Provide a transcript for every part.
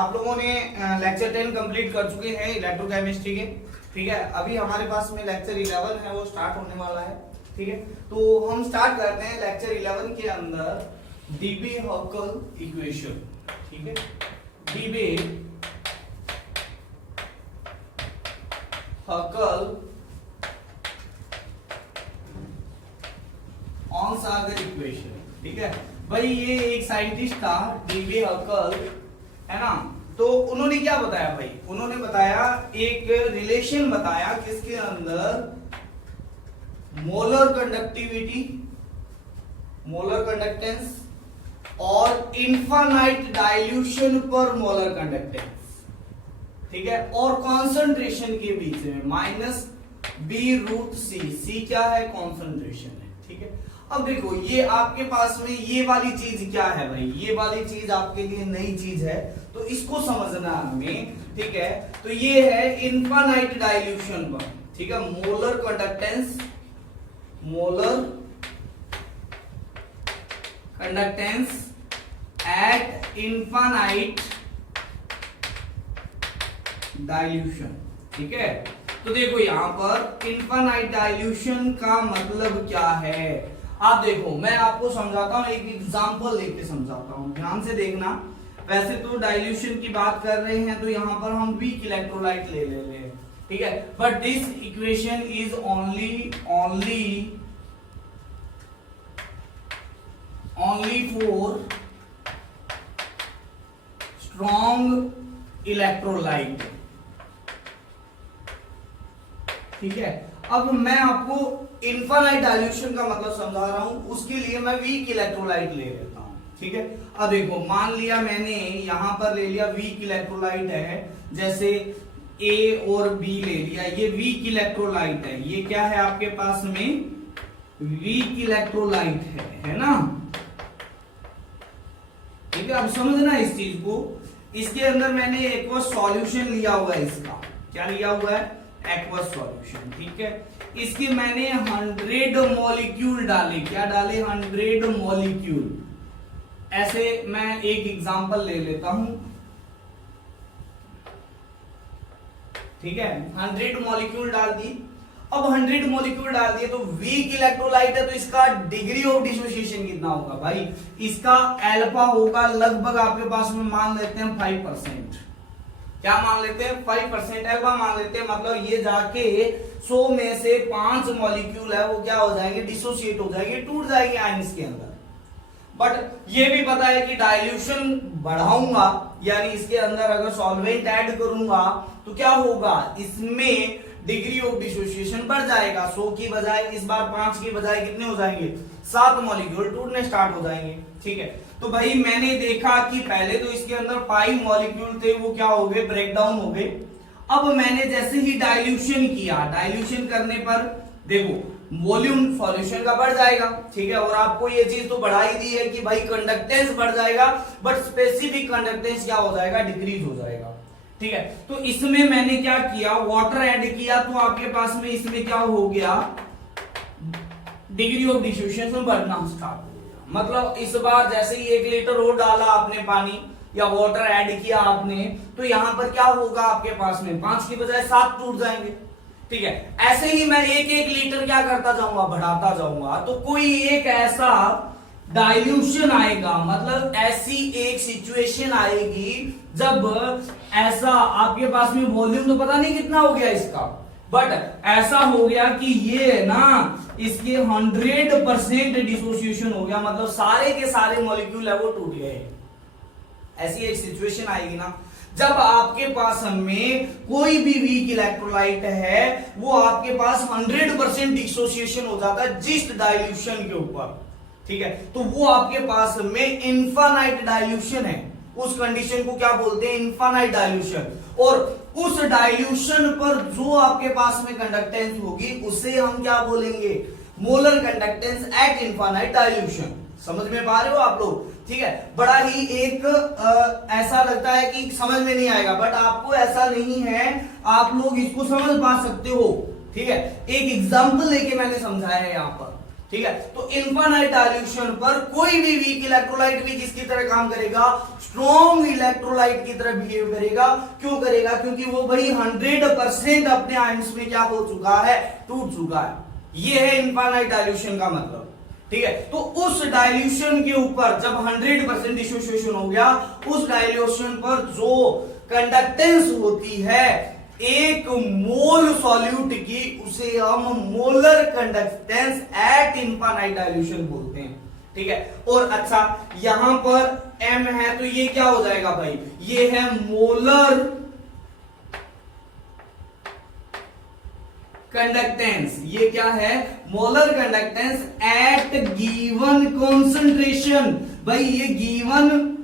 आप लोगों ने लेक्चर 10 कंप्लीट कर चुके हैं इलेक्ट्रोकेमिस्ट्री के। ठीक है, अभी हमारे पास में लेक्चर 11 है, वो स्टार्ट होने वाला है। ठीक है, तो हम स्टार्ट करते हैं लेक्चर 11 के अंदर डीबी-हॉकल इक्वेशन। ठीक है, डीबी-हॉकल ऑन-सागर इक्वेशन। ठीक है भाई, ये एक साइंटिस्ट था डीबी-हॉकल, है ना। तो उन्होंने क्या बताया भाई, उन्होंने बताया एक रिलेशन बताया किसके अंदर मोलर कंडक्टिविटी, मोलर कंडक्टेंस और इनफाइनाइट डाइल्यूशन पर मोलर कंडक्टेंस। ठीक है, और कॉन्सेंट्रेशन के बीच में माइनस b√c। सी क्या है? कॉन्सेंट्रेशन है। ठीक है, अब देखो ये आपके पास में ये वाली चीज क्या है भाई, ये वाली चीज आपके लिए नई चीज है, तो इसको समझना हमें। ठीक है, तो ये है इनफाइनाइट डाइल्यूशन पर। ठीक है, molar conductance, molar conductance eight infinite dilution. ठीक है, तो देखो यहां पर इनफाइनाइट डाइल्यूशन का मतलब क्या है। आप देखो, मैं आपको समझाता हूं, एक एग्जांपल लेके समझाता हूं, ध्यान से देखना। वैसे तो डाइल्यूशन की बात कर रहे हैं तो यहां पर हम वीक इलेक्ट्रोलाइट ले रहे हैं। ठीक है, but this equation is only for strong electrolyte. ठीक है, अब मैं आपको इनफाइनाइट डाइल्यूशन का मतलब समझा रहा हूं, उसके लिए मैं वीक इलेक्ट्रोलाइट ले लेता हूं। ठीक है, अब देखो मान लिया मैंने यहां पर ले लिया वीक इलेक्ट्रोलाइट है, जैसे ए और बी ले लिया, ये वीक इलेक्ट्रोलाइट है। ये क्या है आपके पास में? वीक इलेक्ट्रोलाइट है ना। ठीक है, अब समझना इस चीज को। इसके अंदर मैंने एक्वस सॉल्यूशन लिया हुआ है, इसका क्या लिया हुआ है? Aqueous solution. ठीक है, इसके मैंने 100 मॉलिक्यूल डाले। क्या डाले? 100 मॉलिक्यूल। ऐसे मैं एक एग्जांपल ले लेता हूं। ठीक है, 100 मॉलिक्यूल डाल दी। अब 100 मॉलिक्यूल डाल दिए तो वीक इलेक्ट्रोलाइट है, तो इसका डिग्री ऑफ डिसोसिएशन कितना होगा भाई? इसका अल्फा होगा लगभग आपके पास में, मान लेते हैं 5%। क्या मान लेते हैं? 5% अल्फा मान लेते हैं। मतलब ये जाके 100 में से 5 मॉलिक्यूल है, वो क्या हो जाएंगे? डिसोसिएट हो जाएंगे, टूट जाएंगे आयंस के अंदर। बट ये भी पता है कि डाइल्यूशन बढ़ाऊंगा, यानी इसके अंदर अगर सॉल्वेंट ऐड करूंगा तो क्या होगा? इसमें डिग्री ऑफ डिसोसिएशन बढ़ जाएगा। 100 की बजाय इस बार 5 की बजाय कितने हो जाएंगे? 7 मॉलिक्यूल टूटने स्टार्ट हो जाएंगे। ठीक है, तो भाई मैंने देखा कि पहले तो इसके अंदर 5 मॉलिक्यूल थे, वो क्या हो गए? ब्रेक डाउन हो गए। अब मैंने जैसे ही डाइल्यूशन किया, डाइल्यूशन करने पर देखो वॉल्यूम सॉल्यूशन का बढ़ जाएगा। ठीक है, और आपको ये चीज तो बढ़ा ही दी है कि भाई कंडक्टेंस बढ़ जाएगा, बट स्पेसिफिक कंडक्टेंस क्या हो जाएगा? डिक्रीज हो जाएगा। ठीक है, तो इसमें मैंने क्या किया? वाटर ऐड किया, तो आपके पास में इसमें क्या हो गया? डिग्री ऑफ डिसोसिएशन बढ़ना स्टार्ट हो गया। मतलब इस बार जैसे ही 1 लीटर और डाला आपने पानी या वाटर ऐड किया आपने, तो यहां पर क्या होगा आपके पास में? 5 की बजाय 7 टूट जाएंगे। ठीक है, ऐसे ही मैं 1-1 लीटर क्या करता जाऊंगा? बढ़ाता जाऊंगा। तो कोई एक ऐसा डाइल्यूशन आएगा, मतलब ऐसी एक सिचुएशन आएगी जब ऐसा आपके पास में वॉल्यूम तो पता नहीं कितना हो गया इसका, बट ऐसा हो गया कि ये ना इसके 100% डिसोसिएशन हो गया, मतलब सारे के सारे मॉलिक्यूल है वो टूट गए। ऐसी एक सिचुएशन आएगी ना जब आपके पास में कोई भी वीक इलेक्ट्रोलाइट है, वो आपके पास 100% डिसोसिएशन हो जाता है जिस डाइल्यूशन के ऊपर। ठीक है, तो वो आपके पास में इनफाइनाइट डाइल्यूशन है। उस कंडीशन को क्या बोलते हैं? Infinite dilution. और उस डाइल्यूशन पर जो आपके पास में कंडक्टेंस होगी उसे हम क्या बोलेंगे? Molar conductance eight infinite dilution. समझ में पा रहे हो आप लोग? ठीक है, बड़ा ही एक ऐसा लगता है कि समझ में नहीं आएगा, बट आपको ऐसा नहीं है, आप लोग इसको समझ पा सकते हो। ठीक है, एक एग्जांपल लेके मैंने समझाया है यहां पर। ठीक है। तो इनफाइनाइट डाइल्यूशन पर कोई भी वीक इलेक्ट्रोलाइट भी किसकी तरह काम करेगा, स्ट्रॉन्ग इलेक्ट्रोलाइट की तरह बिहेव करेगा। क्यों करेगा, क्योंकि वो भाई 100% अपने आयंस में क्या हो चुका है, टूट चुका है। ये है इनफाइनाइट डाइल्यूशन का मतलब, ठीक है। तो उस डाइल्यूशन के ऊपर जब 100% डिसोसिएशन हो गया, उस डाइल्यूशन पर जो कंडक्टेंस होती है एक मोल सॉल्यूट की, उसे हम molar conductance eight infinite dilution बोलते हैं, ठीक है। और अच्छा यहां पर m है तो ये क्या हो जाएगा भाई, ये है मोलर कंडक्टेंस। ये क्या है, molar conductance at given concentration. भाई ये गिवन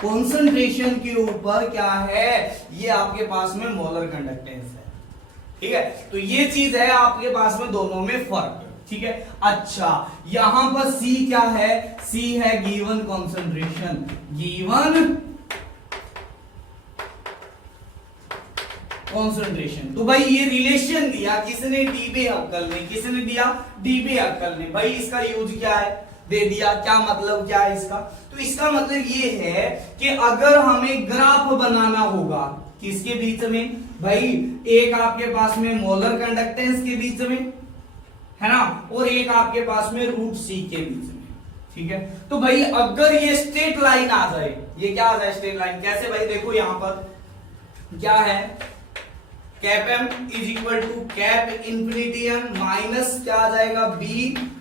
कॉन्सेंट्रेशन के ऊपर क्या है, ये आपके पास में मोलर कंडक्टेंस है, ठीक है। तो ये चीज है आपके पास में दोनों में फर्क, ठीक है। अच्छा यहां पर C क्या है, C है गिवन कॉन्सेंट्रेशन, गिवन कॉन्सेंट्रेशन। तो भाई ये रिलेशन दिया किसने, डीबे हक्कल ने। किसने दिया, डीबे हक्कल ने। भाई इसका यूज क्या है, दे दिया। क्या मतलब क्या है इसका, तो इसका मतलब ये है कि अगर हमें ग्राफ बनाना होगा किसके बीच में, भाई एक आपके पास में मोलर कंडक्टेंस के बीच में है ना, और एक आपके पास में रूट C के बीच में, ठीक है। तो भाई अगर ये स्ट्रेट लाइन आ जाए, ये क्या आ जाए स्ट्रेट लाइन, कैसे भाई देखो यहां पर क्या है, cap m is equal to cap infinity m minus क्या आ जाएगा b,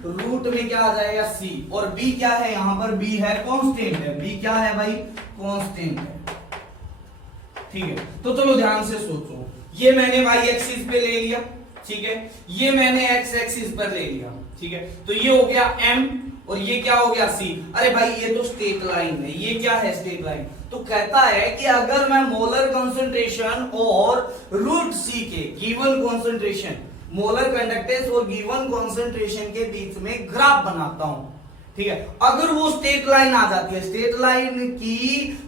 रूट में क्या आ जाएगा c, और b क्या है यहां पर, b है कांस्टेंट है, b क्या है भाई, कांस्टेंट है, ठीक है। तो चलो ध्यान से सोचो, ये मैंने y एक्सिस पे ले लिया, ठीक है, ये मैंने x एक्सिस पर ले लिया, ठीक है। तो ये हो गया m और ये क्या हो गया C। अरे भाई ये तो स्ट्रेट लाइन है, ये क्या है, स्ट्रेट लाइन। तो कहता है कि अगर मैं मोलर कंसंट्रेशन और रूट C के गिवन कंसंट्रेशन, मोलर कंडक्टेंस और गिवन कंसंट्रेशन के बीच में ग्राफ बनाता हूं, ठीक है, अगर वो स्ट्रेट लाइन आ जाती है, स्ट्रेट लाइन की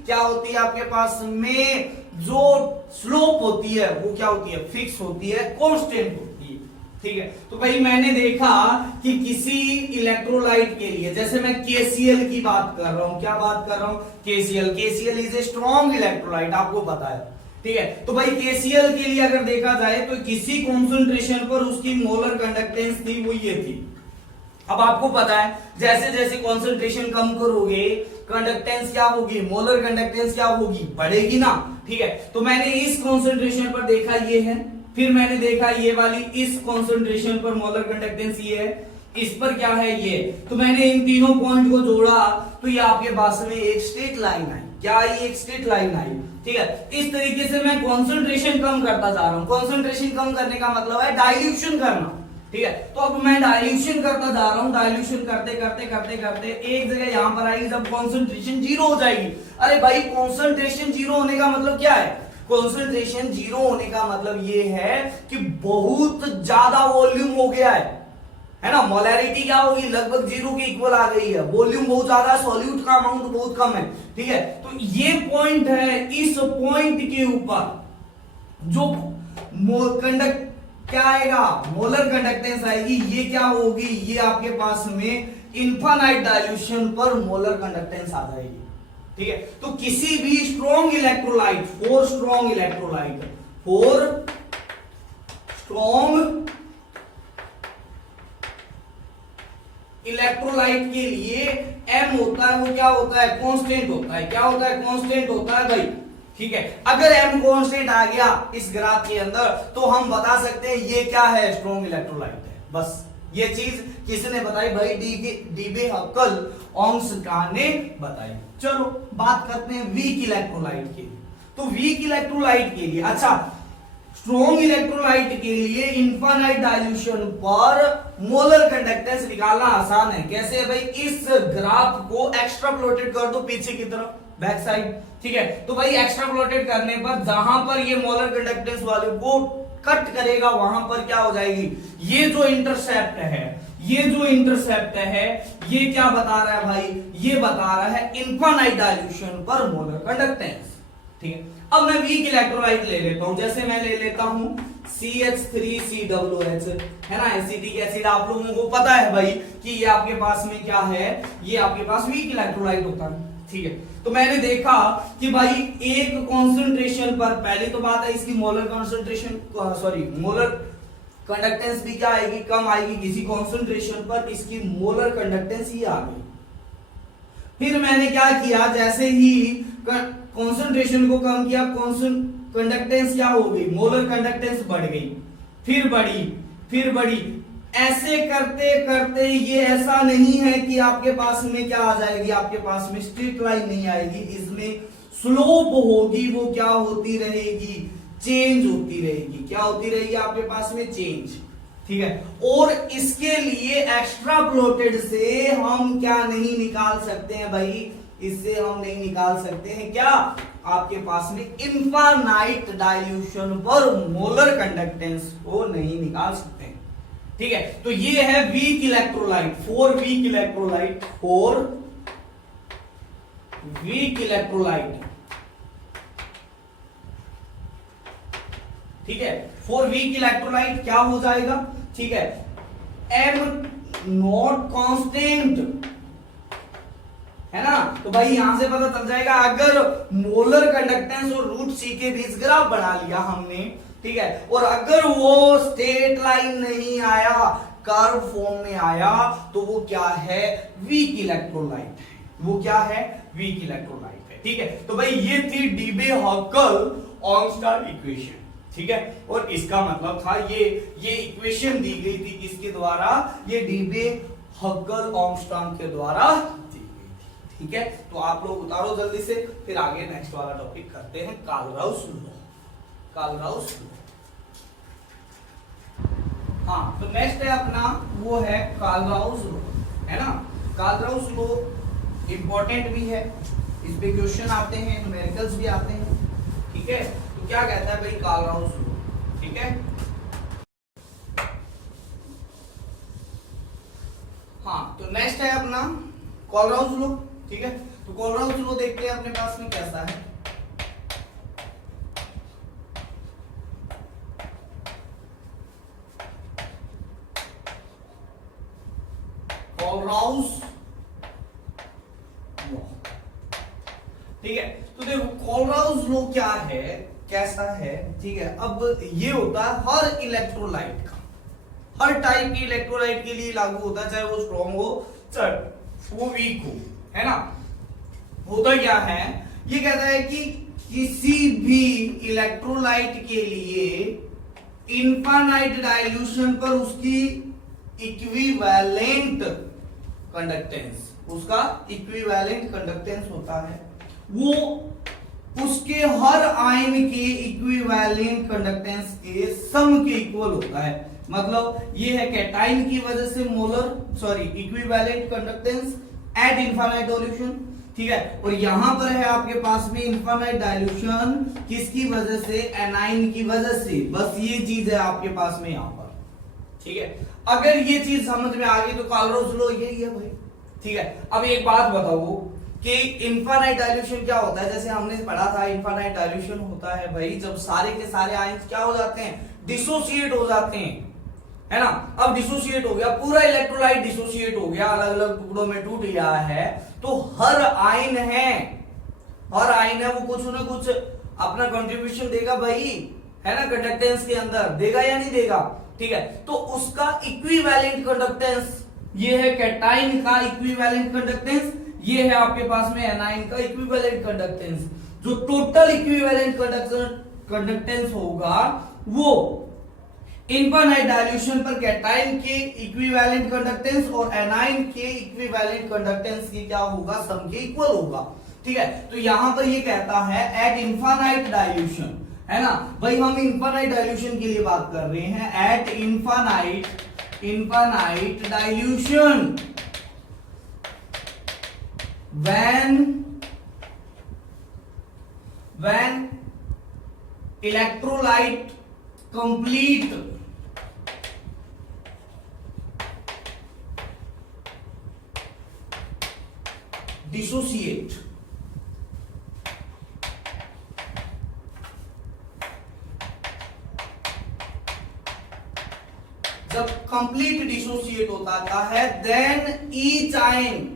क्या होती है आपके पास में, जो स्लोप होती है वो क्या होती है, फिक्स होती है, कांस्टेंट होती है, ठीक है। तो भाई मैंने देखा कि किसी इलेक्ट्रोलाइट के लिए, जैसे मैं KCl की बात कर रहा हूं, क्या बात कर रहा हूं, KCl is a strong electrolyte, आपको पता है, ठीक है। तो भाई KCl के लिए अगर देखा जाए तो किसी कॉन्सेंट्रेशन पर उसकी मोलर कंडक्टेंस थी, वो ये थी। अब आपको पता है जैसे जैसे कॉन्सेंट्रेशन कम करोगे कंडक्टेंस क्या होगी, मोलर कंडक्टेंस क्या होगी, बढ़ेगी ना, ठीक है। तो मैंने इस कॉन्सेंट्रेशन पर देखा ये है, फिर मैंने देखा ये वाली इस कॉन्सेंट्रेशन पर मोलर कंडक्टेंस ये है, इस पर क्या है ये, तो मैंने इन तीनों पॉइंट को जोड़ा तो ये आपके पास में एक स्ट्रेट लाइन आई। क्या आई, एक स्ट्रेट लाइन आई, ठीक है। इस तरीके से मैं कॉन्सेंट्रेशन कम करता जा रहा हूं। कॉन्सेंट्रेशन कम करने का मतलब है डाइल्यूशन करना, ठीक है। तो अब मैं डाइल्यूशन करता जा रहा हूं, डाइल्यूशन करते करते करते करते एक जगह यहां पर आएगी जब कॉन्सेंट्रेशन 0 हो जाएगी। अरे भाई कॉन्सेंट्रेशन 0 होने का मतलब क्या है, कॉन्सेंट्रेशन 0 होने का मतलब ये है कि बहुत ज्यादा वॉल्यूम हो गया है ना, मोलैरिटी क्या होगी, लगभग 0 के इक्वल आ गई है, वॉल्यूम बहुत ज्यादा, सॉल्यूट का अमाउंट बहुत कम है, ठीक है। तो ये पॉइंट है, इस पॉइंट के ऊपर जो कंडक्ट क्या आएगा, मोलर कंडक्टेंस आएगी, ये क्या होगी, ये आपके पास में इनफाइनाइट डाइल्यूशन पर मोलर कंडक्टेंस आ जाएगी, ठीक है। तो किसी भी strong electrolyte, four strong electrolyte के लिए m होता है, वो क्या होता है, कांस्टेंट होता है। क्या होता है, कांस्टेंट होता है भाई, ठीक है। अगर m कांस्टेंट आ गया इस ग्राफ के अंदर तो हम बता सकते हैं ये क्या है, स्ट्रॉन्ग इलेक्ट्रोलाइट है। बस ये चीज किसने बताई भाई, डीबे हक्कल ओंग्सका ने बताई। चलो बात करते हैं वीक इलेक्ट्रोलाइट की। तो वीक इलेक्ट्रोलाइट के लिए, अच्छा स्ट्रॉन्ग इलेक्ट्रोलाइट के लिए इनफाइनाइट डाइल्यूशन पर मोलर कंडक्टेंस निकालना आसान है। कैसे है भाई, इस ग्राफ को एक्स्ट्रापोलेटेड कर दो पीछे की तरफ, बैक साइड, ठीक है। तो भाई एक्स्ट्रापोलेटेड करने पर जहां पर ये मोलर कंडक्टेंस वैल्यू को कट करेगा वहां पर क्या हो जाएगी, ये जो इंटरसेप्ट है ये क्या बता रहा है भाई, ये बता रहा है इनफाइनाइट डाइल्यूशन पर मोलर कंडक्टेंस, ठीक है, अब मैं वीक इलेक्ट्रोलाइट ले लेता हूं, जैसे मैं ले लेता हूं CH3COOH, है ना, एसिटिक एसिड। आप लोगों को पता है भाई कि ये आपके पास में क्या है, ये आपके पास वीक इलेक्ट्रोलाइट होता है। ठीक है, तो मैंने देखा कि भाई एक कॉन्सेंट्रेशन पर, पहली तो बात है इसकी molar concentration, sorry molar conductance भी क्या आएगी, कम आएगी। किसी कॉन्सेंट्रेशन पर इसकी मोलर कंडक्टेंस ही आ गई। फिर मैंने क्या किया, जैसे ही कॉन्सेंट्रेशन को कम किया, कंडक्टेंस क्या हो गई, मोलर कंडक्टेंस बढ़ गई, फिर बढ़ी, फिर बढ़ी। ऐसे करते करते ये ऐसा नहीं है कि आपके पास में क्या आ जाएगी, आपके पास में स्ट्रेट लाइन नहीं आएगी, इसमें स्लोप होगी, वो क्या होती रहेगी, चेंज होती रहेगी। क्या होती रहेगी आपके पास में, चेंज। ठीक है, और इसके लिए एक्स्ट्रा प्लॉटेड से हम क्या नहीं निकाल सकते हैं भाई, इससे हम नहीं निकाल सकते हैं क्या, आपके पास में इनफाइनाइट डाइल्यूशन पर मोलर कंडक्टेंस को नहीं निकाल सकते हैं। ठीक है, तो ये है weak electrolyte, four weak electrolyte, four weak electrolyte. ठीक है, फोर वीक इलेक्ट्रोलाइट क्या हो जाएगा, ठीक है, एम नॉट कांस्टेंट, है ना। तो भाई यहां से पता चल जाएगा, अगर मोलर कंडक्टेंस और रूट सी के बीच ग्राफ बना लिया हमने, ठीक है, और अगर वो स्ट्रेट लाइन नहीं आया, कर्व फॉर्म में आया, तो वो क्या है, वीक इलेक्ट्रोलाइट है, वो क्या है, वीक इलेक्ट्रोलाइट है। ठीक है, तो भाई ये थी डीबे हॉकल ऑर्मस्टाड इक्वेशन। ठीक है, और इसका मतलब था ये इक्वेशन दी गई थी किसके द्वारा, ये डीबे हॉकल ऑर्मस्टाड के द्वारा दी गई थी। ठीक है, तो आप लोग उतारो जल्दी से, फिर आगे नेक्स्ट वाला टॉपिक करते हैं, कालराउस लॉ। कालराउस लॉ, हाँ, तो नेक्स्ट है अपना, वो है कालराउस लॉ, है ना। कालराउस लॉ इंपॉर्टेंट भी है, इस पे क्वेश्चन आते हैं, न्यूमेरिकल्स भी आते हैं। ठीक है, तो क्या कहता है भाई कालराउस लॉ, ठीक है। हाँ, तो नेक्स्ट है अपना कालराउस लॉ। ठीक है, तो कालराउस लॉ देखते हैं अपने पास में कैसा है। कालराउस लॉ, ठीक है, तो देखो कालराउस लॉ क्या है, कैसा है। ठीक है, अब ये होता है हर इलेक्ट्रोलाइट का, हर टाइप की इलेक्ट्रोलाइट के लिए लागू होता है, चाहे वो स्ट्रॉन्ग हो चाहे वो वीक हो, है ना। होता क्या है, ये कहता है कि किसी भी इलेक्ट्रोलाइट के लिए इनफाइनाइट डाइल्यूशन पर उसकी इक्विवेलेंट कंडक्टेंस, उसका इक्विवेलेंट कंडक्टेंस होता है, वो उसके हर आयन के इक्विवेलेंट कंडक्टेंस के सम के इक्वल होता है। मतलब ये है कैटाइन की वजह से molar equivalent conductance eight infinite dilution. ठीक है, और यहां पर है आपके पास में इनफाइनाइट डाइल्यूशन किसकी वजह से, एनाइन की वजह से। बस ये चीज है आपके पास में यहां पर। ठीक है, अगर ये चीज समझ में आ गई तो कालराउस लॉ यही है भाई। ठीक है, अब एक बात बताओ कि इनफाइनाइट डाइल्यूशन क्या होता है। जैसे हमने पढ़ा था, इनफाइनाइट डाइल्यूशन होता है भाई जब सारे के सारे आयंस क्या हो जाते हैं, डिसोसिएट हो जाते हैं, है ना। अब डिसोसिएट हो गया, पूरा इलेक्ट्रोलाइट डिसोसिएट हो गया, अलग अलग टुकड़ों में टूट गया है, तो हर आयन है, हर आयन है वो कुछ ना कुछ अपना कंट्रीब्यूशन देगा भाई, है ना, कंडक्टेंस के अंदर देगा या नहीं देगा। ठीक है, तो उसका इक्विवेलेंट कंडक्टेंस ये है कैटाइन का इक्विवेलेंट कंडक्टेंस, ये है आपके पास में एनाइन का इक्विवेलेंट कंडक्टेंस। जो टोटल इक्विवेलेंट कंडक्टेंस होगा वो इनफाइनाइट डाइल्यूशन पर कैटाइन के इक्विवेलेंट कंडक्टेंस और एनाइन के इक्विवेलेंट कंडक्टेंस की क्या होगा, सम के इक्वल होगा। ठीक है, तो यहां पर ये कहता है एट इनफाइनाइट डाइल्यूशन, है ना भाई, हम इनफाइनाइट डाइल्यूशन के लिए बात कर रहे हैं। At infinite dilution when electrolyte complete dissociate जब कंप्लीट डिसोसिएट होता है, then each ion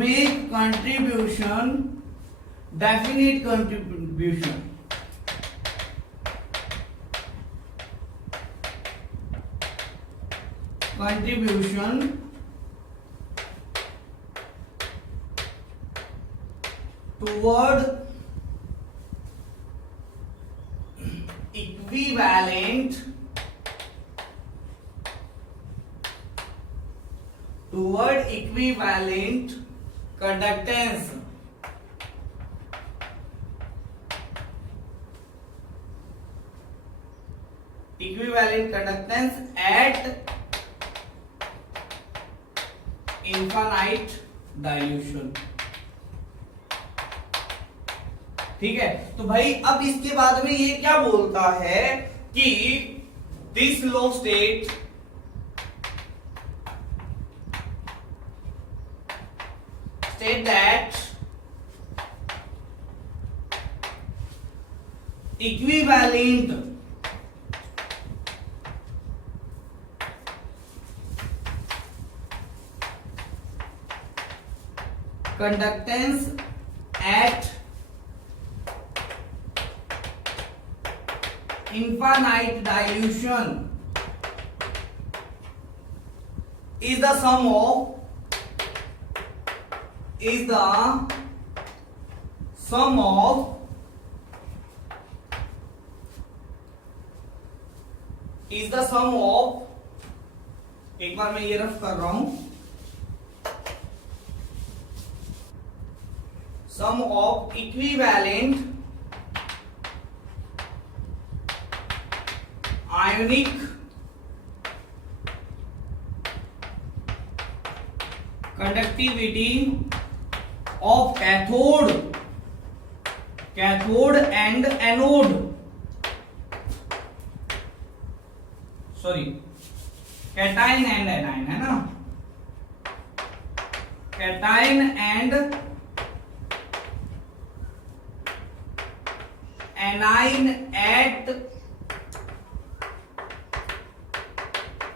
make contribution, definite contribution toward equivalent conductance at infinite dilution। ठीक है, तो भाई अब इसके बाद में ये क्या बोलता है कि this low state that equivalent conductance at infinite dilution is the sum of एक बार मैं ये रफ कर रहा हूं, sum of equivalent ionic conductivity of cathode and anode, sorry cation and A9 है ना, cation and A9 eight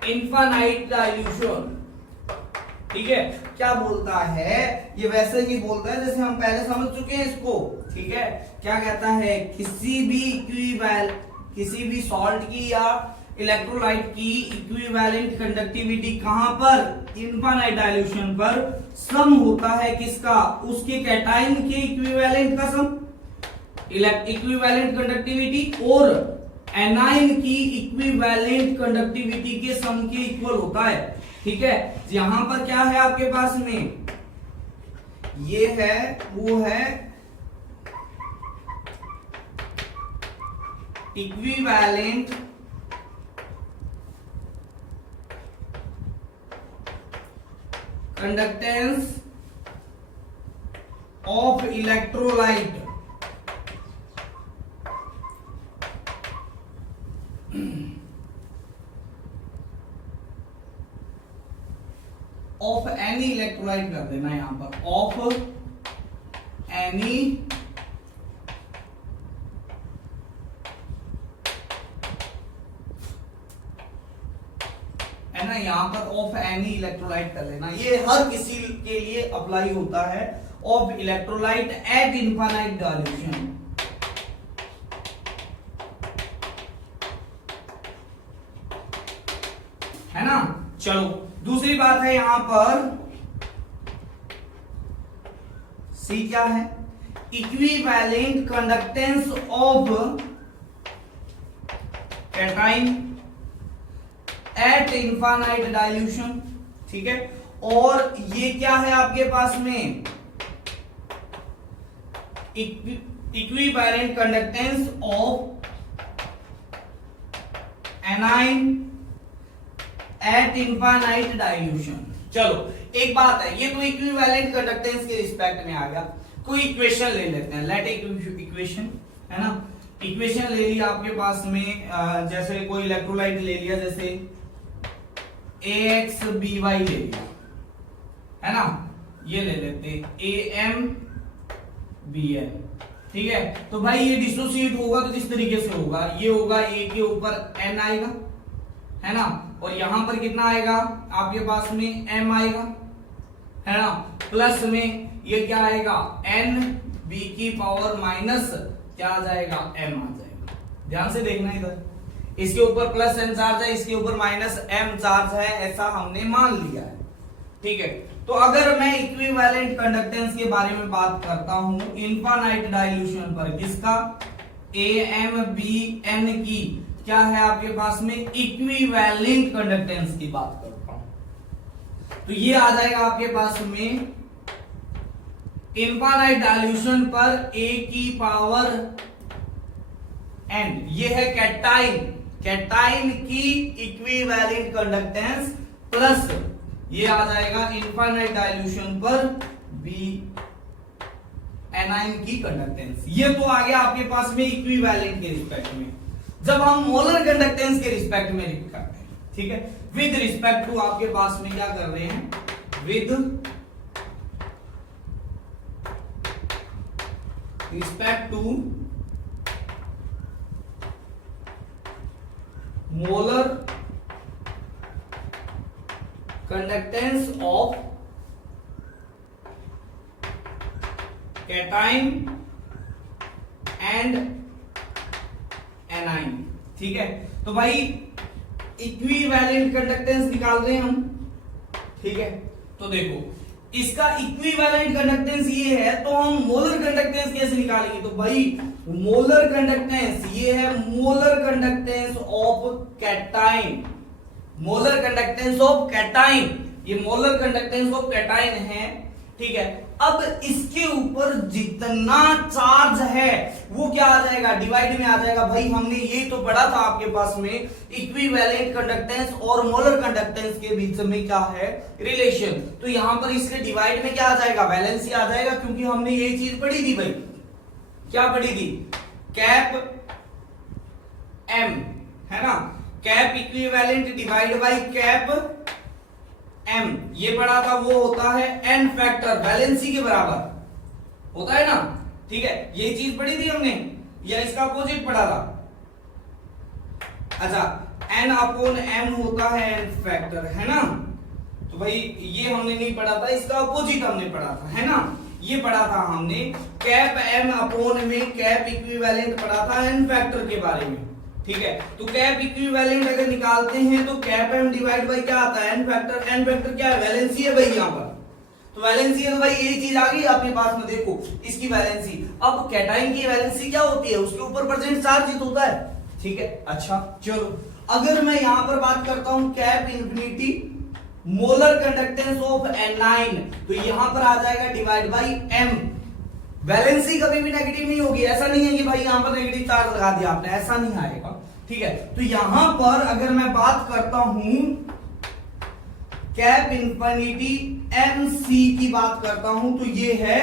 infinite dilution. ठीक है, क्या बोलता है ये, वैसे ही बोलता है जैसे हम पहले समझ चुके हैं इसको। ठीक है, क्या कहता है, किसी भी सॉल्ट की या इलेक्ट्रोलाइट की इक्विवेलेंट कंडक्टिविटी कहां पर, इनफाइनाइट डाइल्यूशन पर सम होता है किसका, उसके कैटाइन के इक्विवेलेंट का सम, इक्विवेलेंट कंडक्टिविटी, और एनाइन की इक्विवेलेंट कंडक्टिविटी के सम के इक्वल होता है। ठीक है, यहां पर क्या है आपके पास में, ये है, वो है equivalent conductance of electrolyte of any electrolyte कर देना यहां पर, ऑफ एनी है ना, यहां पर ऑफ एनी इलेक्ट्रोलाइट कर लेना, ये हर किसी के लिए अप्लाई होता है, of electrolyte eight infinite dilution. है ना, चलो दूसरी बात है यहां पर, सी क्या है, equivalent conductance of cation eight infinite dilution. ठीक है, और ये क्या है आपके पास में, equivalent conductance of anion eight infinite dilution. चलो एक बात है, ये तो इक्विवेलेंट कंडक्टेंस के रिस्पेक्ट में आ गया, कोई इक्वेशन ले लेते हैं, लेट इक्वेशन, है ना, इक्वेशन ले लिया आपके पास में, जैसे कोई इलेक्ट्रोलाइट ले लिया, जैसे AXBY ले लिया, है ना, ये ले लेते AMBL। ठीक है। तो भाई ये डिसोसिएट होगा तो किस तरीके से होगा, ये होगा ए के ऊपर एन आएगा, है ना, और यहां पर कितना आएगा आपके पास में एम आएगा, है ना, प्लस में ये क्या आएगा एन बी की पावर माइनस क्या आ जाएगा एम आ जाएगा। ध्यान से देखना इधर, इसके ऊपर प्लस एन चार्ज है, इसके ऊपर माइनस एम चार्ज है, ऐसा हमने मान लिया है। ठीक है, तो अगर मैं इक्विवेलेंट कंडक्टेंस के बारे में बात करता हूं इनफाइनाइट डाइल्यूशन पर, किसका ए एम बी एन की क्या है आपके पास में इक्विवेलेंट कंडक्टेंस की बात करता हूं, तो ये आ जाएगा आपके पास में इनफाइनाइट डाइल्यूशन पर ए की पावर एन, ये है कैटाइन, कैटाइन की इक्विवेलेंट कंडक्टेंस प्लस ये आ जाएगा इनफाइनाइट डाइल्यूशन पर बी एनाइन की कंडक्टेंस। ये तो आ गया आपके पास में इक्विवेलेंट के रिस्पेक्ट में। जब हम मोलर कंडक्टेंस के रिस्पेक्ट में करते हैं, ठीक है, विद रिस्पेक्ट टू आपके पास में क्या कर रहे हैं, with respect to molar conductance of cation and anion. ठीक है, तो भाई इक्विवेलेंट कंडक्टेंस निकाल रहे हैं हम। ठीक है, तो देखो इसका इक्विवेलेंट कंडक्टेंस ये है, तो हम मोलर कंडक्टेंस कैसे निकालेंगे, तो भाई मोलर कंडक्टेंस ये है molar conductance of cation, molar conductance of cation, ये मोलर कंडक्टेंस ऑफ कैटाइन है। ठीक है, अब इसके ऊपर जितना चार्ज है वो क्या आ जाएगा, डिवाइड में आ जाएगा। भाई हमने ये तो पढ़ा था आपके पास में इक्विवेलेंट कंडक्टेंस और मोलर कंडक्टेंस के बीच में क्या है रिलेशन, तो यहां पर इसके डिवाइड में क्या आ जाएगा, वैलेंसी आ जाएगा, क्योंकि हमने ये चीज पढ़ी थी भाई, क्या पढ़ी थी, कैप एम, है ना, cap equivalent divide by cap M, ये पढ़ा था, वो होता है एन फैक्टर, वैलेंसी के बराबर होता है ना। ठीक है, ये चीज पढ़ी थी हमने, या इसका अपोजिट पढ़ा था, अच्छा एन अपॉन एम होता है एन फैक्टर, है ना, तो भाई ये हमने नहीं पढ़ा था, इसका अपोजिट हमने पढ़ा था, है ना, ये पढ़ा था हमने कैप एम अपॉन में कैप इक्विवेलेंट पढ़ा था एन फैक्टर के बारे में। ठीक है, तो कैप इक्विवेलेंट अगर निकालते हैं तो कैप एम डिवाइड बाय क्या आता है एन फैक्टर, एन फैक्टर क्या है, वैलेंसी है भाई यहां पर, तो वैलेंसी है, तो भाई ये चीज आ गई आपके पास में, देखो इसकी वैलेंसी। अब कैटाइन की वैलेंसी क्या होती है, उसके ऊपर प्रेजेंट चार्ज तो होता है। ठीक है, अच्छा चलो अगर मैं यहां पर बात करता हूं cap infinity molar conductance of anion, तो यहां पर आ जाएगा डिवाइड बाय एम, वैलेंसी कभी भी नेगेटिव नहीं होगी, ऐसा नहीं है कि भाई यहां पर नेगेटिव चार्ज लगा दिया आपने, ऐसा नहीं आएगा। ठीक है, तो यहां पर अगर मैं बात करता हूं कैप इंफिनिटी एम सी की बात करता हूं, तो ये है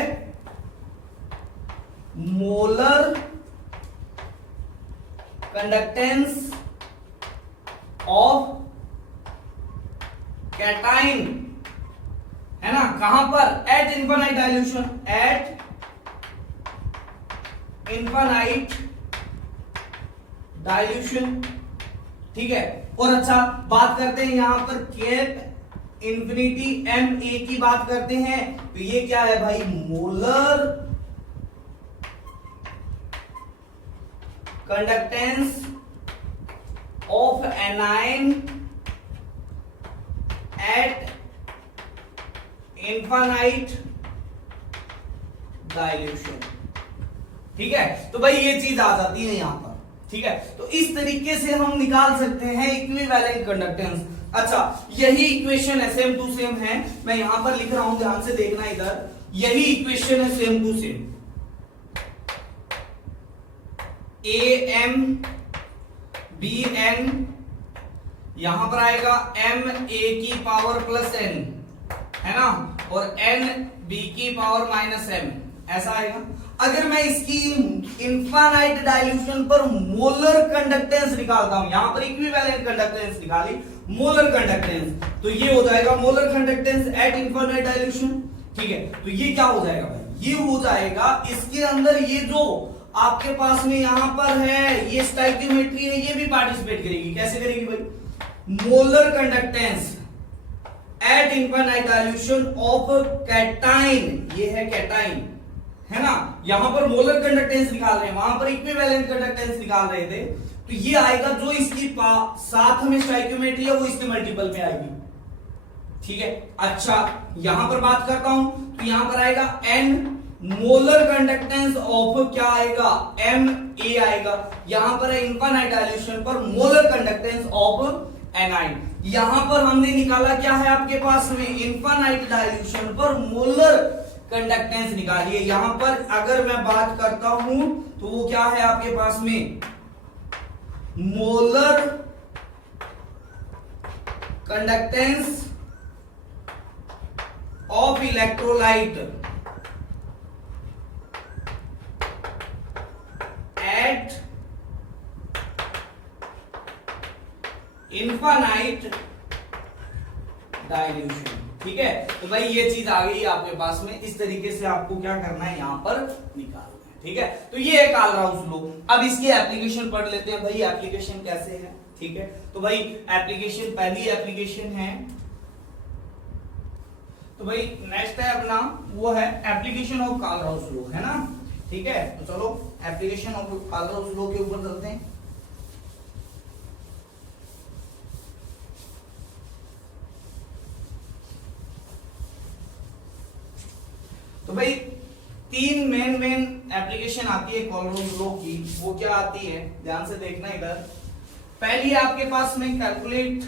मोलर कंडक्टेंस ऑफ कैटाइन, है ना, कहां पर, eight infinite dilution, eight infinite dilution. ठीक है, और अच्छा बात करते हैं यहां पर कैप इंफिनिटी एम ए की बात करते हैं, तो ये क्या है भाई, molar conductance of anion eight infinite dilution. ठीक है, तो भाई ये चीज आ जाती है यहां पर। ठीक है, तो इस तरीके से हम निकाल सकते हैं इक्विवेलेंट कंडक्टेंस। अच्छा, यही इक्वेशन है, सेम टू सेम है, मैं यहां पर लिख रहा हूं, ध्यान से देखना इधर, यही इक्वेशन है same to same, A M B N, यहां पर आएगा एम ए की पावर प्लस एन, है ना, और एन बी की पावर माइनस एम, ऐसा आएगा। अगर मैं इसकी इनफाइनाइट डाइल्यूशन पर मोलर कंडक्टेंस निकालता हूं, यहां पर इक्विवेलेंट कंडक्टेंस निकाली, मोलर कंडक्टेंस, तो ये हो जाएगा molar conductance eight infinite dilution. ठीक है, तो ये क्या हो जाएगा भाई, ये हो जाएगा, इसके अंदर ये जो आपके पास में यहां पर है ये स्टाइकियोमेट्री है, ये भी पार्टिसिपेट करेगी। कैसे करेगी भाई? Molar conductance eight infinite dilution of cation, ये है कैटाइन, है ना। यहां पर मोलर कंडक्टेंस निकाल रहे हैं, वहां पर इक्विवेलेंट कंडक्टेंस निकाल रहे थे, तो ये आएगा जो इसकी साथ में स्टाइकियोमेट्री है वो इसके मल्टीपल में आएगी। ठीक है, अच्छा यहां पर बात करता हूं तो यहां पर आएगा n मोलर कंडक्टेंस ऑफ क्या आएगा? Ma आएगा। यहां पर है इनफाइनाइट डाइल्यूशन पर मोलर कंडक्टेंस ऑफ Ni। यहां पर हमने निकाला क्या है आपके पास में? इनफाइनाइट डाइल्यूशन पर मोलर कंडक्टेंस निकालिए। यहां पर अगर मैं बात करता हूं तो वो क्या है आपके पास में? Molar conductance of electrolyte eight infinite dilution. ठीक है, तो भाई ये चीज आ गई आपके पास में, इस तरीके से आपको क्या करना है यहां पर निकालना है। ठीक है, तो ये है कालराउस लॉ। अब इसकी एप्लीकेशन पढ़ लेते हैं भाई, एप्लीकेशन कैसे है। ठीक है, तो भाई एप्लीकेशन, पहली एप्लीकेशन है तो भाई नेक्स्ट है अपना वो है एप्लीकेशन ऑफ कालराउस लॉ, है ना। ठीक है, तो चलो एप्लीकेशन ऑफ कालराउस लॉ के ऊपर चलते हैं। तो भाई तीन मेन एप्लीकेशन आती है कालराउस लॉ की। वो क्या आती है, ध्यान से देखना इधर। पहली आपके पास में कैलकुलेट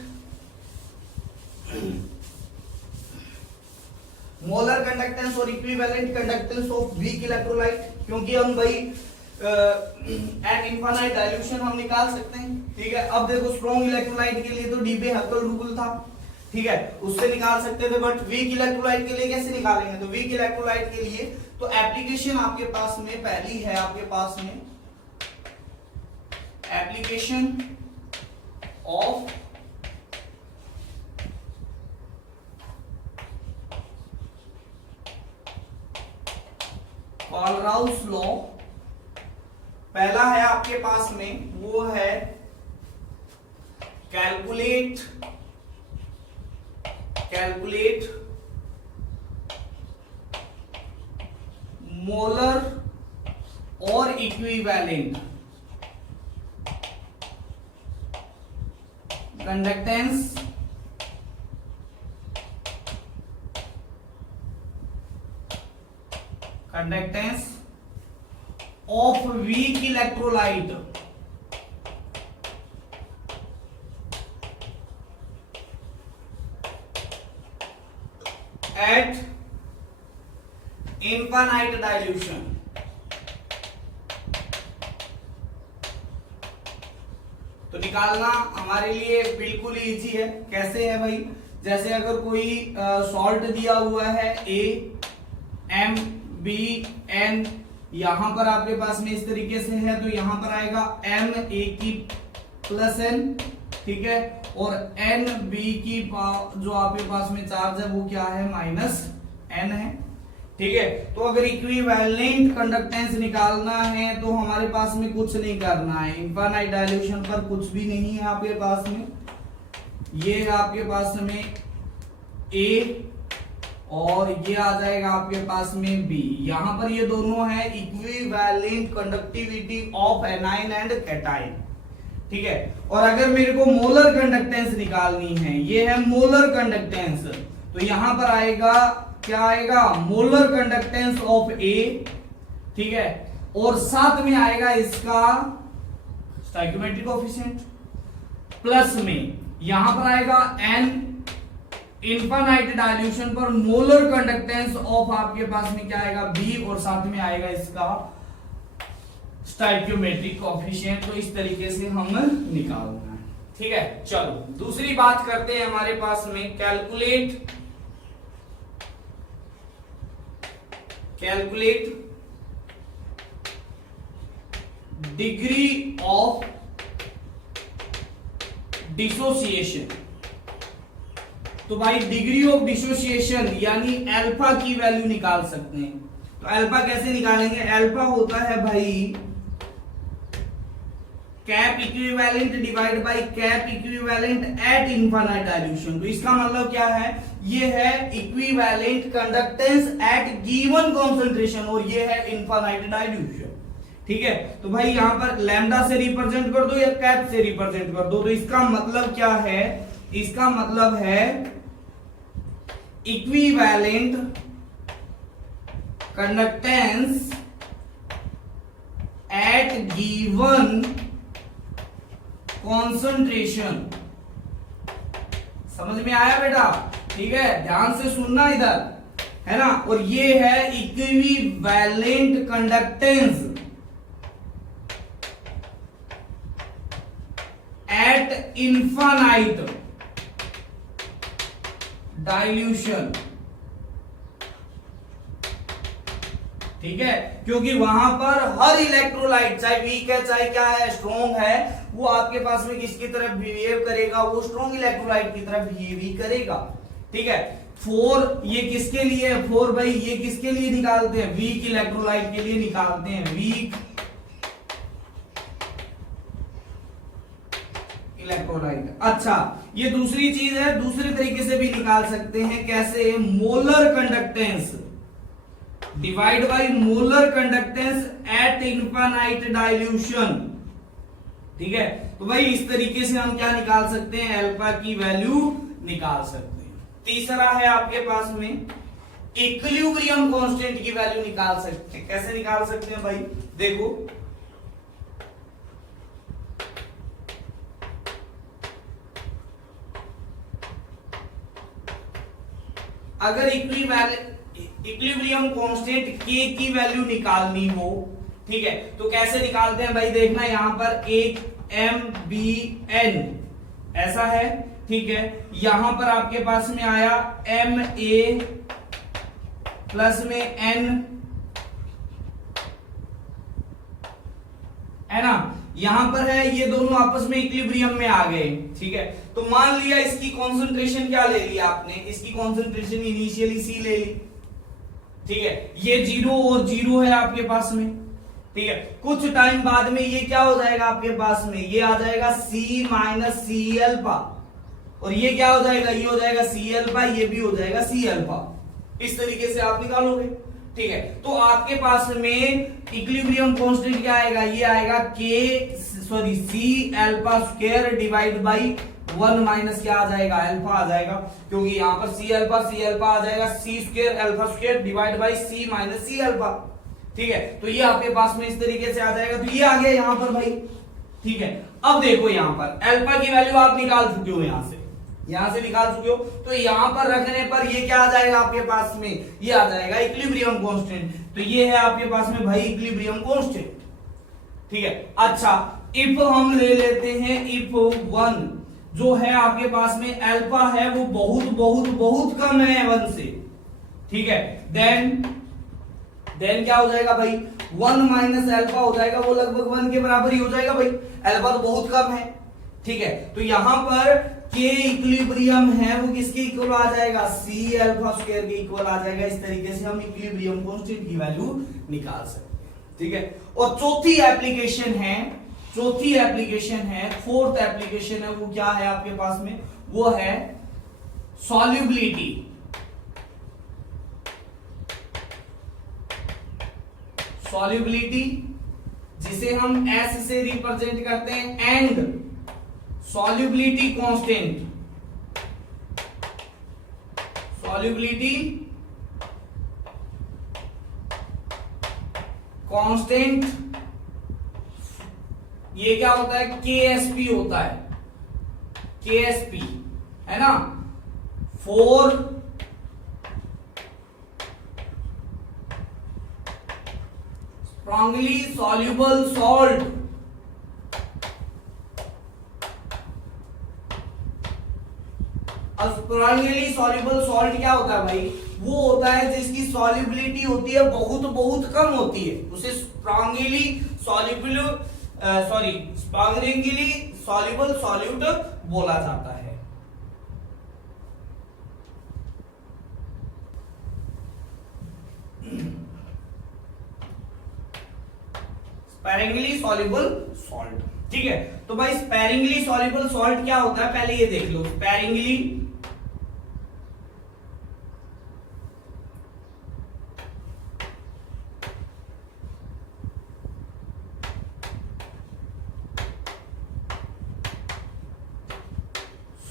मोलर कंडक्टेंस और equivalent conductance of weak electrolyte, क्योंकि हम भाई एट इनफाइनाइट डाइल्यूशन हम निकाल सकते हैं। ठीक है, अब देखो स्ट्रॉन्ग इलेक्ट्रोलाइट के लिए तो डीबे हकल रूल था, ठीक है, उससे निकाल सकते थे, बट वीक इलेक्ट्रोलाइट के लिए कैसे निकालेंगे? तो वीक इलेक्ट्रोलाइट के लिए तो एप्लीकेशन आपके पास में पहली है आपके पास में एप्लीकेशन ऑफ कालराउस लॉ। पहला है आपके पास में वो है कैलकुलेट मोलर और equivalent conductance of weak electrolyte eight infinite dilution. तो निकालना हमारे लिए बिल्कुल इजी है। कैसे है भाई? जैसे अगर कोई सॉल्ट दिया हुआ है AmBn, यहां पर आपके पास में इस तरीके से है, तो यहां पर आएगा Ma+n, ठीक है, और NB की जो आपके पास में चार्ज है वो क्या है? -n है। ठीक है, तो अगर इक्विवेलेंट कंडक्टेंस निकालना है तो हमारे पास में कुछ नहीं करना है, इनफाइनाइट डाइल्यूशन पर कुछ भी नहीं है आपके पास में। ये आपके पास में A और ये आ जाएगा आपके पास में B। यहां पर ये दोनों है equivalent conductivity of anion and cation. ठीक है, और अगर मेरे को मोलर कंडक्टेंस निकालनी है, ये है मोलर कंडक्टेंस, तो यहां पर आएगा क्या आएगा? मोलर कंडक्टेंस ऑफ A, ठीक है, और साथ में आएगा इसका स्टोइकियोमेट्रिक कोएफिशिएंट, प्लस में यहां पर आएगा N इनफाइनाइट डाइल्यूशन पर मोलर कंडक्टेंस ऑफ आपके पास में क्या आएगा? B, और साथ में आएगा इसका स्टोइकियोमेट्रिक कोएफिशिएंट। तो इस तरीके से हम निकालना है। ठीक है, चलो दूसरी बात करते हैं हमारे पास में कैलकुलेट डिग्री ऑफ डिसोसिएशन। तो भाई डिग्री ऑफ डिसोसिएशन यानी अल्फा की वैल्यू निकाल सकते हैं। तो अल्फा कैसे निकालेंगे? अल्फा होता है भाई cap equivalent divide by cap equivalent at infinite dilution. तो इसका मतलब क्या है? ये है equivalent conductance at given concentration और ये है इनफाइनाइट डाइल्यूशन। ठीक है, तो भाई यहां पर लैम्डा से रिप्रेजेंट कर दो या कैप से रिप्रेजेंट कर दो। तो इसका मतलब क्या है? इसका मतलब है equivalent conductance at given concentration. समझ में आया बेटा? ठीक है, ध्यान से सुनना इधर, है ना। और ये है equivalent conductance eight infinite dilution. ठीक है, क्योंकि वहां पर हर इलेक्ट्रोलाइट चाहे वीक है चाहे क्या है स्ट्रॉन्ग है, वो आपके पास में किसकी तरफ बिहेव करेगा? वो स्ट्रॉन्ग इलेक्ट्रोलाइट की तरफ बिहेव ही करेगा। ठीक है, 4 ये किसके लिए है? 4 भाई ये किसके लिए निकालते हैं? वीक इलेक्ट्रोलाइट के लिए निकालते हैं, वीक इलेक्ट्रोलाइट। अच्छा, ये दूसरी चीज है, दूसरे तरीके से भी निकाल सकते हैं। कैसे? Molar conductance divide by molar conductance eight infinite dilution. ठीक है, तो भाई इस तरीके से हम क्या निकाल सकते हैं? अल्फा की वैल्यू निकाल सकते हैं। तीसरा है आपके पास में इक्विलिब्रियम कांस्टेंट की वैल्यू निकाल सकते हैं। कैसे निकाल सकते हैं भाई? देखो, अगर इक्विलिब्रियम कांस्टेंट के की वैल्यू निकालनी हो, ठीक है, तो कैसे निकालते हैं भाई? देखना, यहां पर एक MBN ऐसा है, ठीक है, यहां पर आपके पास में आया MA प्लस में N, है ना। यहां पर है, ये दोनों आपस में इक्विलिब्रियम में आ गए। ठीक है, तो मान लिया इसकी कॉन्सेंट्रेशन क्या ले लिया आपने? इसकी कॉन्सेंट्रेशन इनिशियली C ले ली। ठीक है, ये 0 और 0 है आपके पास में। ठीक है, कुछ टाइम बाद में ये क्या हो जाएगा आपके पास में? ये आ जाएगा C माइनस C अल्फा, और ये क्या हो जाएगा? ये हो जाएगा C अल्फा, ये भी हो जाएगा C अल्फा। इस तरीके से आप निकालोगे। ठीक है, तो आपके पास में इक्विलिब्रियम कांस्टेंट क्या आएगा? ये आएगा C alpha square divide by 1 minus क्या आ जाएगा? अल्फा आ जाएगा, क्योंकि यहां पर C अल्फा आ जाएगा C square alpha square divide by C minus C alpha. ठीक है, तो ये आपके पास में इस तरीके से आ जाएगा। तो ये आ गया यहां पर भाई। ठीक है, अब देखो यहां पर अल्फा की वैल्यू आप निकाल चुके हो, यहां से निकाल चुके हो, तो यहां पर रखने पर ये क्या आ जाएगा आपके पास में? ये आ जाएगा इक्विलिब्रियम कांस्टेंट। तो ये है आपके पास में भाई इक्विलिब्रियम कांस्टेंट। ठीक है, अच्छा, इफ हम ले लेते हैं, इफ 1 जो है आपके पास में अल्फा है वो बहुत बहुत बहुत कम है 1 से। ठीक है, देन क्या हो जाएगा भाई? 1 माइनस अल्फा हो जाएगा, वो लगभग 1 के बराबर ही हो जाएगा भाई। अल्फा तो बहुत कम है। ठीक है, तो यहां पर के इक्विलिब्रियम है वो किसके इक्वल आ जाएगा? C अल्फा स्क्वायर के इक्वल आ जाएगा। इस तरीके से हम इक्विलिब्रियम कांस्टेंट की वैल्यू निकाल सकते हैं। ठीक है, और चौथी एप्लीकेशन है, फोर्थ एप्लीकेशन है, वो क्या है आपके पास में? वो है सॉल्युबिलिटी। जिसे हम S से रिप्रेजेंट करते हैं, एंड सॉल्युबिलिटी कांस्टेंट ये क्या होता है? KSP होता है, KSP, है ना, for strongly soluble salt. Strongly soluble salt क्या होता है भाई? वो होता है जिसकी सॉल्युबिलिटी होती है बहुत बहुत कम होती है, उसे स्ट्रांगली सॉल्युबल सॉल्यूट बोला जाता है। Sparingly soluble salt. ठीक है, तो भाई स्पेरिंगली सॉल्युबल सॉल्ट क्या होता है पहले ये देख लो। Sparingly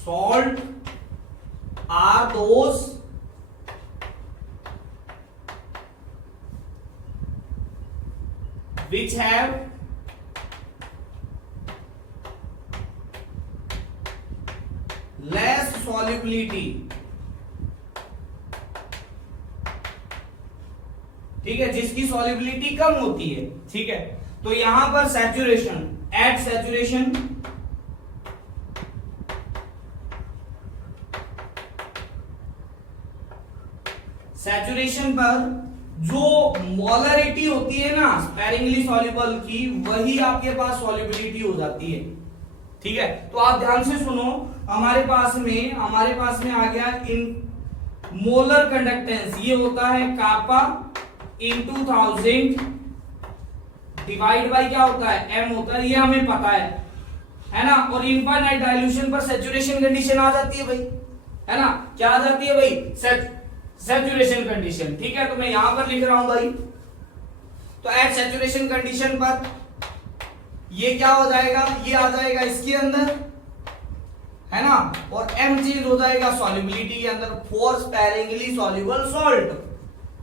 salt are those which have less solubility। ठीक है, जिसकी solubility कम होती है। ठीक है, तो यहां पर saturation, at saturation सैचुरेशन पर जो मोलरिटी होती है ना स्पेरिंगली सॉल्युबल की, वही आपके पास सॉल्युबिलिटी हो जाती है। ठीक है, तो आप ध्यान से सुनो, हमारे पास में आ गया इन मोलर कंडक्टेंस, ये होता है कापा इंटू 1000 डिवाइड बाई क्या होता है m होता है, ये हमें पता है ना। और इनफाइनाइट डाइल्यूशन पर सैचुरेशन कंडीशन आ जाती है भाई, है ना। क्या आ जाती है भाई? Saturation condition. ठीक है, तो मैं यहां पर लिख रहा हूं भाई, तो एट सैचुरेशन कंडीशन पर ये क्या हो जाएगा, ये आ जाएगा इसके अंदर, है ना, और m चेंज हो जाएगा सॉल्युबिलिटी के अंदर फॉर स्पेरिंगली सॉल्युबल सॉल्ट।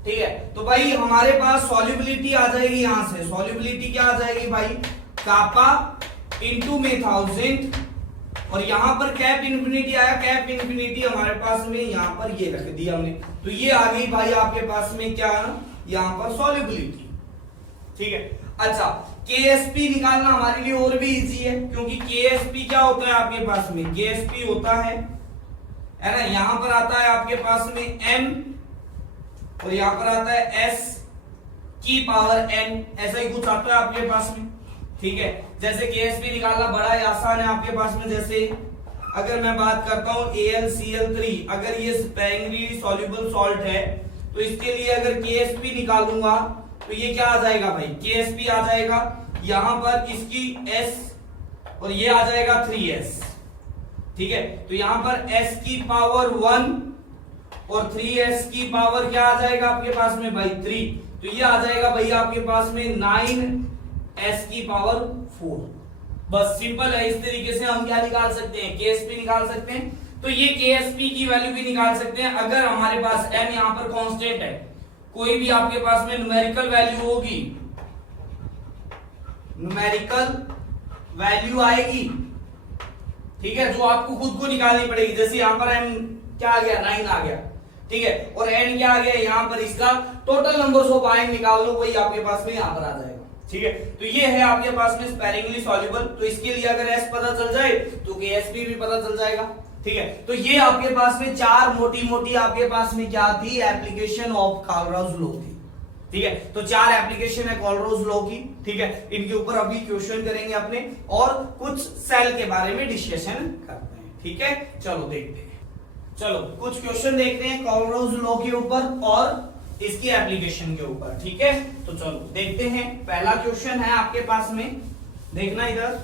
ठीक है, तो भाई हमारे पास सॉल्युबिलिटी आ जाएगी, यहां से सॉल्युबिलिटी क्या आ जाएगी भाई, कापा इंटू में 1000, और यहां पर कैप इन्फिनिटी आया, कैप इन्फिनिटी हमारे पास में यहां पर ये रख दिया हमने, तो ये आ गई भाई आपके पास में क्या, यहां पर सॉल्युबिलिटी। ठीक है, अच्छा KSP निकालना हमारे लिए और भी इजी है, क्योंकि KSP क्या होता है आपके पास में, KSP होता है ना, यहां पर आता है आपके पास में M और यहां पर आता है S की पावर N, ऐसा ही कुछ आता है आपके पास में। ठीक है, जैसे KSP निकालना बड़ा ही आसान है आपके पास में। जैसे अगर मैं बात करता हूं AlCl3, अगर ये स्पेरिंगली सॉल्युबल सॉल्ट है, तो इसके लिए अगर KSP निकालूंगा तो ये क्या आ जाएगा भाई, KSP आ जाएगा, यहां पर इसकी S और ये आ जाएगा 3S। ठीक है, तो यहां पर S की पावर 1 और 3S की पावर क्या आ जाएगा आपके पास में भाई 3, तो ये आ जाएगा भाई आपके पास में 9S की पावर 4। बस सिंपल है, इस तरीके से हम क्या निकाल सकते हैं, KSP निकाल सकते हैं। तो ये KSP की वैल्यू भी निकाल सकते हैं अगर हमारे पास n यहां पर कांस्टेंट है, कोई भी आपके पास में न्यूमेरिकल वैल्यू होगी, न्यूमेरिकल वैल्यू आएगी, ठीक है, जो आपको खुद को निकालनी पड़ेगी। जैसे यहां पर n क्या आ गया, 9 आ गया, ठीक है, और n क्या आ गया, यहां पर इसका टोटल नंबर्स ऑफ आयन निकाल लो, वही आपके पास में यहां पर आ जाएगा। ठीक है, तो ये है आपके पास में स्पेरिंगली सॉल्युबल। तो इसके लिए अगर S पता चल जाए तो KSP भी पता चल जाएगा। ठीक है, तो ये आपके पास में चार मोटी मोटी आपके पास में क्या थी, एप्लीकेशन ऑफ कॉलराउज लॉ थी। ठीक है, तो चार एप्लीकेशन है कॉलराउज लॉ की। ठीक है, इनके ऊपर अभी क्वेश्चन करेंगे अपने, और कुछ सेल के बारे में डिस्कशन करते हैं। ठीक है, चलो देखते हैं, चलो कुछ क्वेश्चन देखते हैं कॉलराउज लॉ के ऊपर और इसकी एप्लीकेशन के ऊपर। ठीक है, तो चलो देखते हैं। पहला क्वेश्चन है आपके पास में, देखना इधर,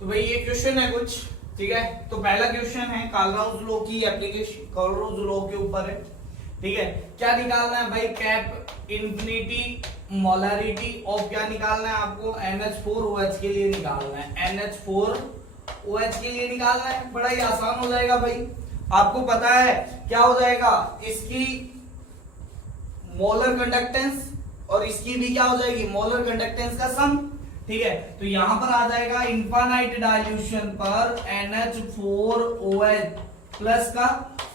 तो भाई ये क्वेश्चन है कुछ। ठीक है, तो पहला क्वेश्चन है कॉलराउज लॉ की एप्लीकेशन, कॉलराउज लॉ के ऊपर है। ठीक है, क्या निकालना है भाई, कैप इन्फिनिटी मोलरिटी ऑफ क्या निकालना है आपको, NH4OH के लिए निकालना है, NH4OH के लिए निकालना है। बड़ा ही आसान हो जाएगा भाई, आपको पता है क्या हो जाएगा, इसकी मोलर कंडक्टेंस और इसकी भी क्या हो जाएगी, मोलर कंडक्टेंस का सम। ठीक है, तो यहां पर आ जाएगा इनफाइनाइट डाइल्यूशन पर NH4OH प्लस का,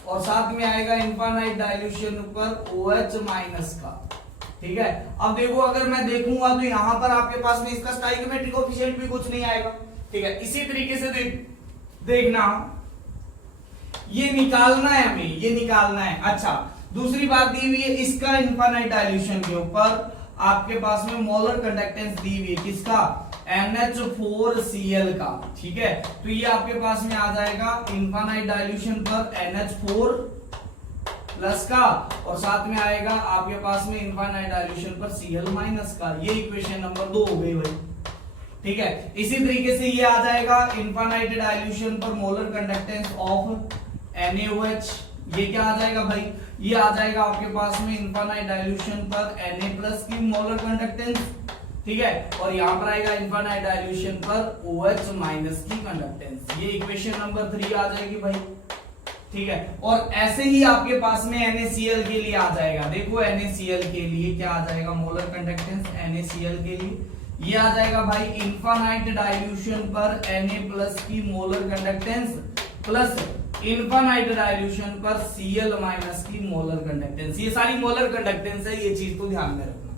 और साथ में आएगा इनफाइनाइट डाइल्यूशन पर OH माइनस का। ठीक है, अब देखो अगर मैं देखूंगा तो यहां पर आपके पास में इसका स्टोइकियोमेट्रिक कोएफिशिएंट भी कुछ नहीं आएगा। ठीक है, इसी तरीके से देखना, ये निकालना है हमें, ये निकालना है। अच्छा, दूसरी बात दी हुई है इसका इनफाइनाइट डाइल्यूशन के ऊपर आपके पास में मोलर कंडक्टेंस दी हुई है, किसका, NH4Cl का। ठीक है, तो ये आपके पास में आ जाएगा इनफाइनाइट डाइल्यूशन पर NH4 प्लस का, और साथ में आएगा आपके पास में इनफाइनाइट डाइल्यूशन पर Cl माइनस का। ये इक्वेशन नंबर 2 हो गई भाई, ठीक है। इसी तरीके से ये आ जाएगा इनफाइनाइट डाइल्यूशन पर मोलर कंडक्टेंस ऑफ NaOH। ये क्या आ जाएगा भाई, ये आ जाएगा आपके पास में इनफाइनाइट डाइल्यूशन पर Na+ की मोलर कंडक्टेंस, ठीक है। और यहां पर आएगा इनफाइनाइट डाइल्यूशन पर OH- की कंडक्टेंस। ये इक्वेशन नंबर 3 आ जाएगी भाई, ठीक है। और ऐसे ही आपके पास में NaCl के लिए आ जाएगा। देखो NaCl के लिए क्या आ जाएगा, मोलर कंडक्टेंस NaCl के लिए ये आ जाएगा भाई इनफाइनाइट डाइल्यूशन पर Na+ की molar conductance plus infinite dilution पर Cl- की मोलर कंडक्टेंस। ये सारी मोलर कंडक्टेंस है, ये चीज तो ध्यान में रखना,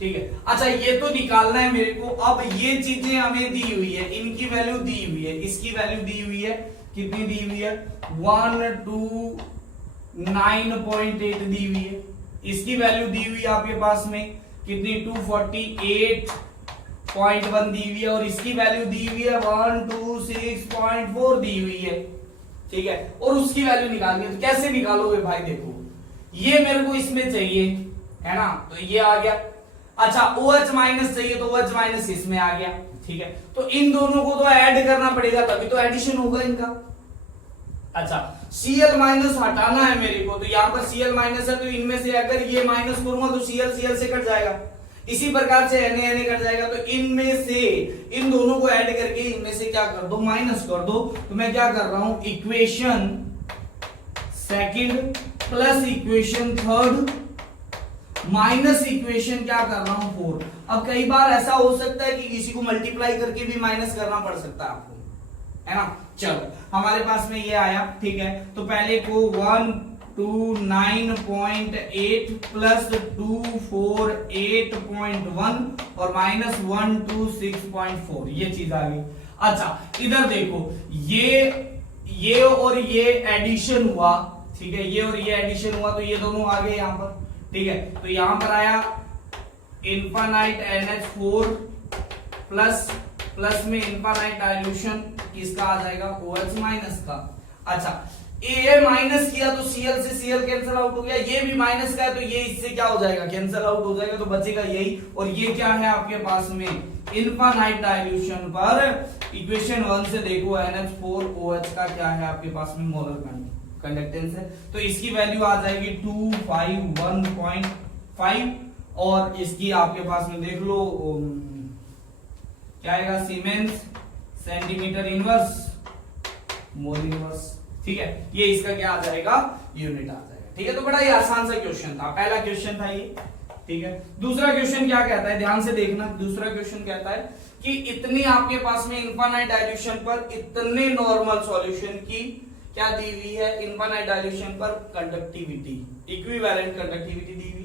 ठीक है। अच्छा ये तो निकालना है मेरे को। अब ये चीजें हमें दी हुई है, इनकी वैल्यू दी हुई है, इसकी वैल्यू दी हुई है, कितनी दी हुई है 129.8 दी हुई है। इसकी वैल्यू दी हुई है आपके पास में कितनी 248.1 दी हुई है, और इसकी वैल्यू दी हुई है 126.4 दी हुई है, ठीक है। और उसकी वैल्यू निकालनी है, तो कैसे निकालोगे भाई, देखो ये मेरे को इसमें चाहिए है ना, तो ये आ गया। अच्छा OH- चाहिए तो OH- इसमें आ गया, ठीक है। तो इन दोनों को तो ऐड करना पड़ेगा, तभी तो एडिशन होगा इनका। अच्छा Cl- हटाना है मेरे को, तो यहां पर Cl- है, तो इनमें से अगर ये माइनस करूंगा तो Cl से कट जाएगा। इसी प्रकार से Na कट जाएगा, तो इनमें से इन दोनों को ऐड करके इनमें से क्या कर दो, माइनस कर दो। तो मैं क्या कर रहा हूं, equation second plus equation third minus equation क्या कर रहा हूं 4। अब कई बार ऐसा हो सकता है कि किसी को मल्टीप्लाई करके भी माइनस करना पड़ सकता है आपको, है ना। चलो हमारे पास में ये आया, ठीक है। तो पहले को 129.8 प्लस 248.1 और माइनस 126.4, ये चीज आ गई। अच्छा इधर देखो, ये और ये एडिशन हुआ, ठीक है। ये और ये एडिशन हुआ, तो ये दोनों आ गए यहां पर, ठीक है। तो यहां पर आया इनफाइनाइट NH4 प्लस में इनफाइनाइट डाइल्यूशन किसका आ जाएगा, OH- का। अच्छा ये माइनस किया तो Cl से Cl कैंसिल आउट हो गया, ये भी माइनस का है तो ये इससे क्या हो जाएगा, कैंसिल आउट हो जाएगा, तो बचेगा यही। और ये क्या है आपके पास में इनफाइनाइट डाइल्यूशन पर इक्वेशन 1 से देखो NH4OH का क्या है आपके पास में मोलर कंडक्टेंस है, तो इसकी वैल्यू आ जाएगी 251.5, और इसकी आपके पास में देख लो क्या आएगा, siemens centimetre inverse mole inverse, ठीक है। ये इसका क्या आ जाएगा, यूनिट आ जाएगा, ठीक है। तो बड़ा ही आसान सा क्वेश्चन था, पहला क्वेश्चन था ये, ठीक है। दूसरा क्वेश्चन क्या कहता है, ध्यान से देखना। दूसरा क्वेश्चन कहता है कि इतनी आपके पास में इनफाइनाइट डाइल्यूशन पर इतने नॉर्मल सॉल्यूशन की क्या दी हुई है, इनफाइनाइट डाइल्यूशन पर कंडक्टिविटी, इक्विवेलेंट कंडक्टिविटी दी हुई,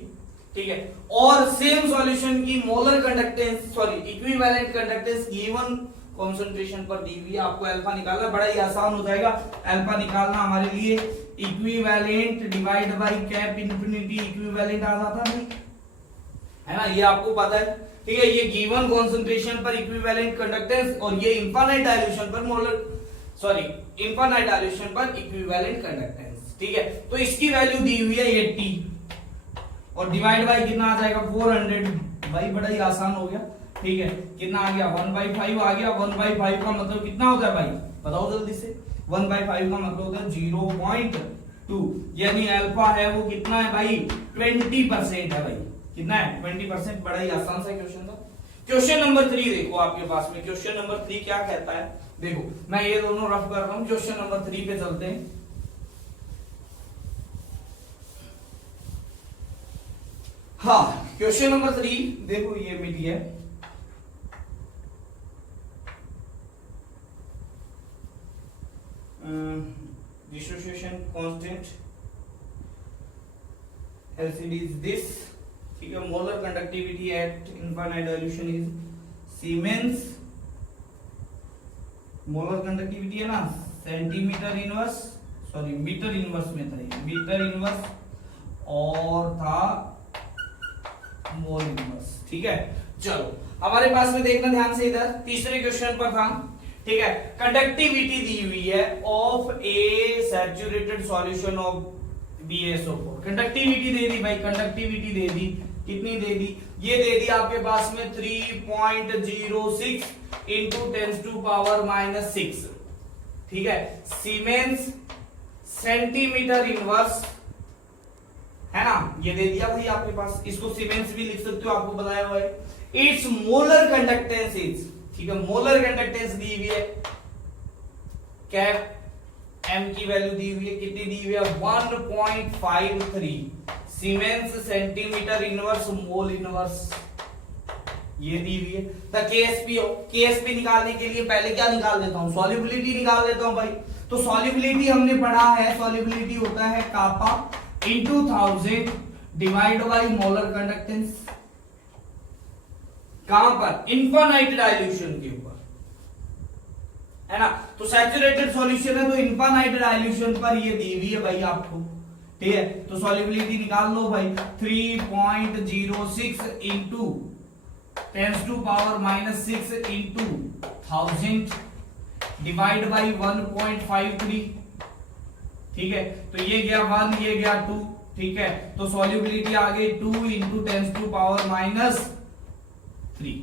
ठीक है। और सेम सॉल्यूशन की molar conductance, sorry equivalent conductance given concentration पर दी हुई है। आपको अल्फा निकालना बड़ा ही आसान हो जाएगा। अल्फा निकालना हमारे लिए equivalent divide by cap infinity equivalent आ जाता है ना, ये आपको पता है, ठीक है। ये गिवन कॉन्सेंट्रेशन पर इक्विवेलेंट कंडक्टेंस, और ये इनफाइनाइट डाइल्यूशन पर मोलर, सॉरी इनफाइनाइट डाइल्यूशन पर इक्विवेलेंट कंडक्टेंस, ठीक है। तो इसकी वैल्यू दी हुई है 80, और डिवाइड बाय कितना आ जाएगा 400, भाई बड़ा ही आसान हो गया, ठीक है। कितना आ गया 1/5 आ गया। 1/5 का मतलब कितना होता है भाई, बताओ जल्दी से। 1/5 का मतलब होता है 0.2, यानी अल्फा है वो कितना है भाई 20% है भाई, कितना है 20%। बड़ा ही आसान सा क्वेश्चन था। क्वेश्चन नंबर 3 देखो आपके पास में, क्वेश्चन नंबर 3 क्या कहता है, देखो मैं ये दोनों रफ कर रहा हूं। क्वेश्चन नंबर 3 पे चलते हैं। हाँ क्वेश्चन नंबर 3 देखो, ये मिल गया, dissociation constant LCD is this, ठीक है। Molar conductivity at infinite dilution is siemens, molar conductivity है ना centimetre inverse, sorry metre inverse में था, मीटर इनवर्स और था मोल इनवर्स, ठीक है। चलो हमारे पास में देखना ध्यान से, इधर तीसरे क्वेश्चन पर था, ठीक है। कंडक्टिविटी दी हुई है of a saturated solution of BaSO4। Conductivity दे दी भाई, कंडक्टिविटी दे दी, कितनी दे दी, ये दे दी आपके पास में 3.06 इंटू 10⁻⁻6, ठीक है। सीमेंस सेंटीमीटर इनवर्स, है ना, ये दे दिया भाई आपके पास। इसको सीमेंस भी लिख सकते हो, आपको बताया हुआ है। इट्स मोलर कंडक्टेंस इज, ठीक है, मोलर कंडक्टेंस दी हुई है, कैप एम की वैल्यू दी हुई है, कितनी दी हुई है 1.53 siemens centimetre inverse mole inverse, ये दी हुई है। तो केएसपी निकालने के लिए पहले क्या निकाल देता हूं, सॉल्युबिलिटी निकाल देता हूं भाई। तो सॉल्युबिलिटी हमने पढ़ा है, सॉल्युबिलिटी होता है kappa into 1000 divide by molar conductance, कहां पर, इनफाइनाइट डाइल्यूशन के ऊपर, है ना। तो सैचुरेटेड सॉल्यूशन है तो इनफाइनाइट डाइल्यूशन पर ये दी हुई है भाई आपको, ठीक है। तो सॉल्युबिलिटी निकाल लो भाई, 3.06 इंटू 10⁻⁻6 इंटू 1000 डिवाइड बाई 1.53, ठीक है। तो ये गया 1, ये गया 2, ठीक है। तो सॉल्युबिलिटी आ गई 2 इंटू 10⁻⁻3,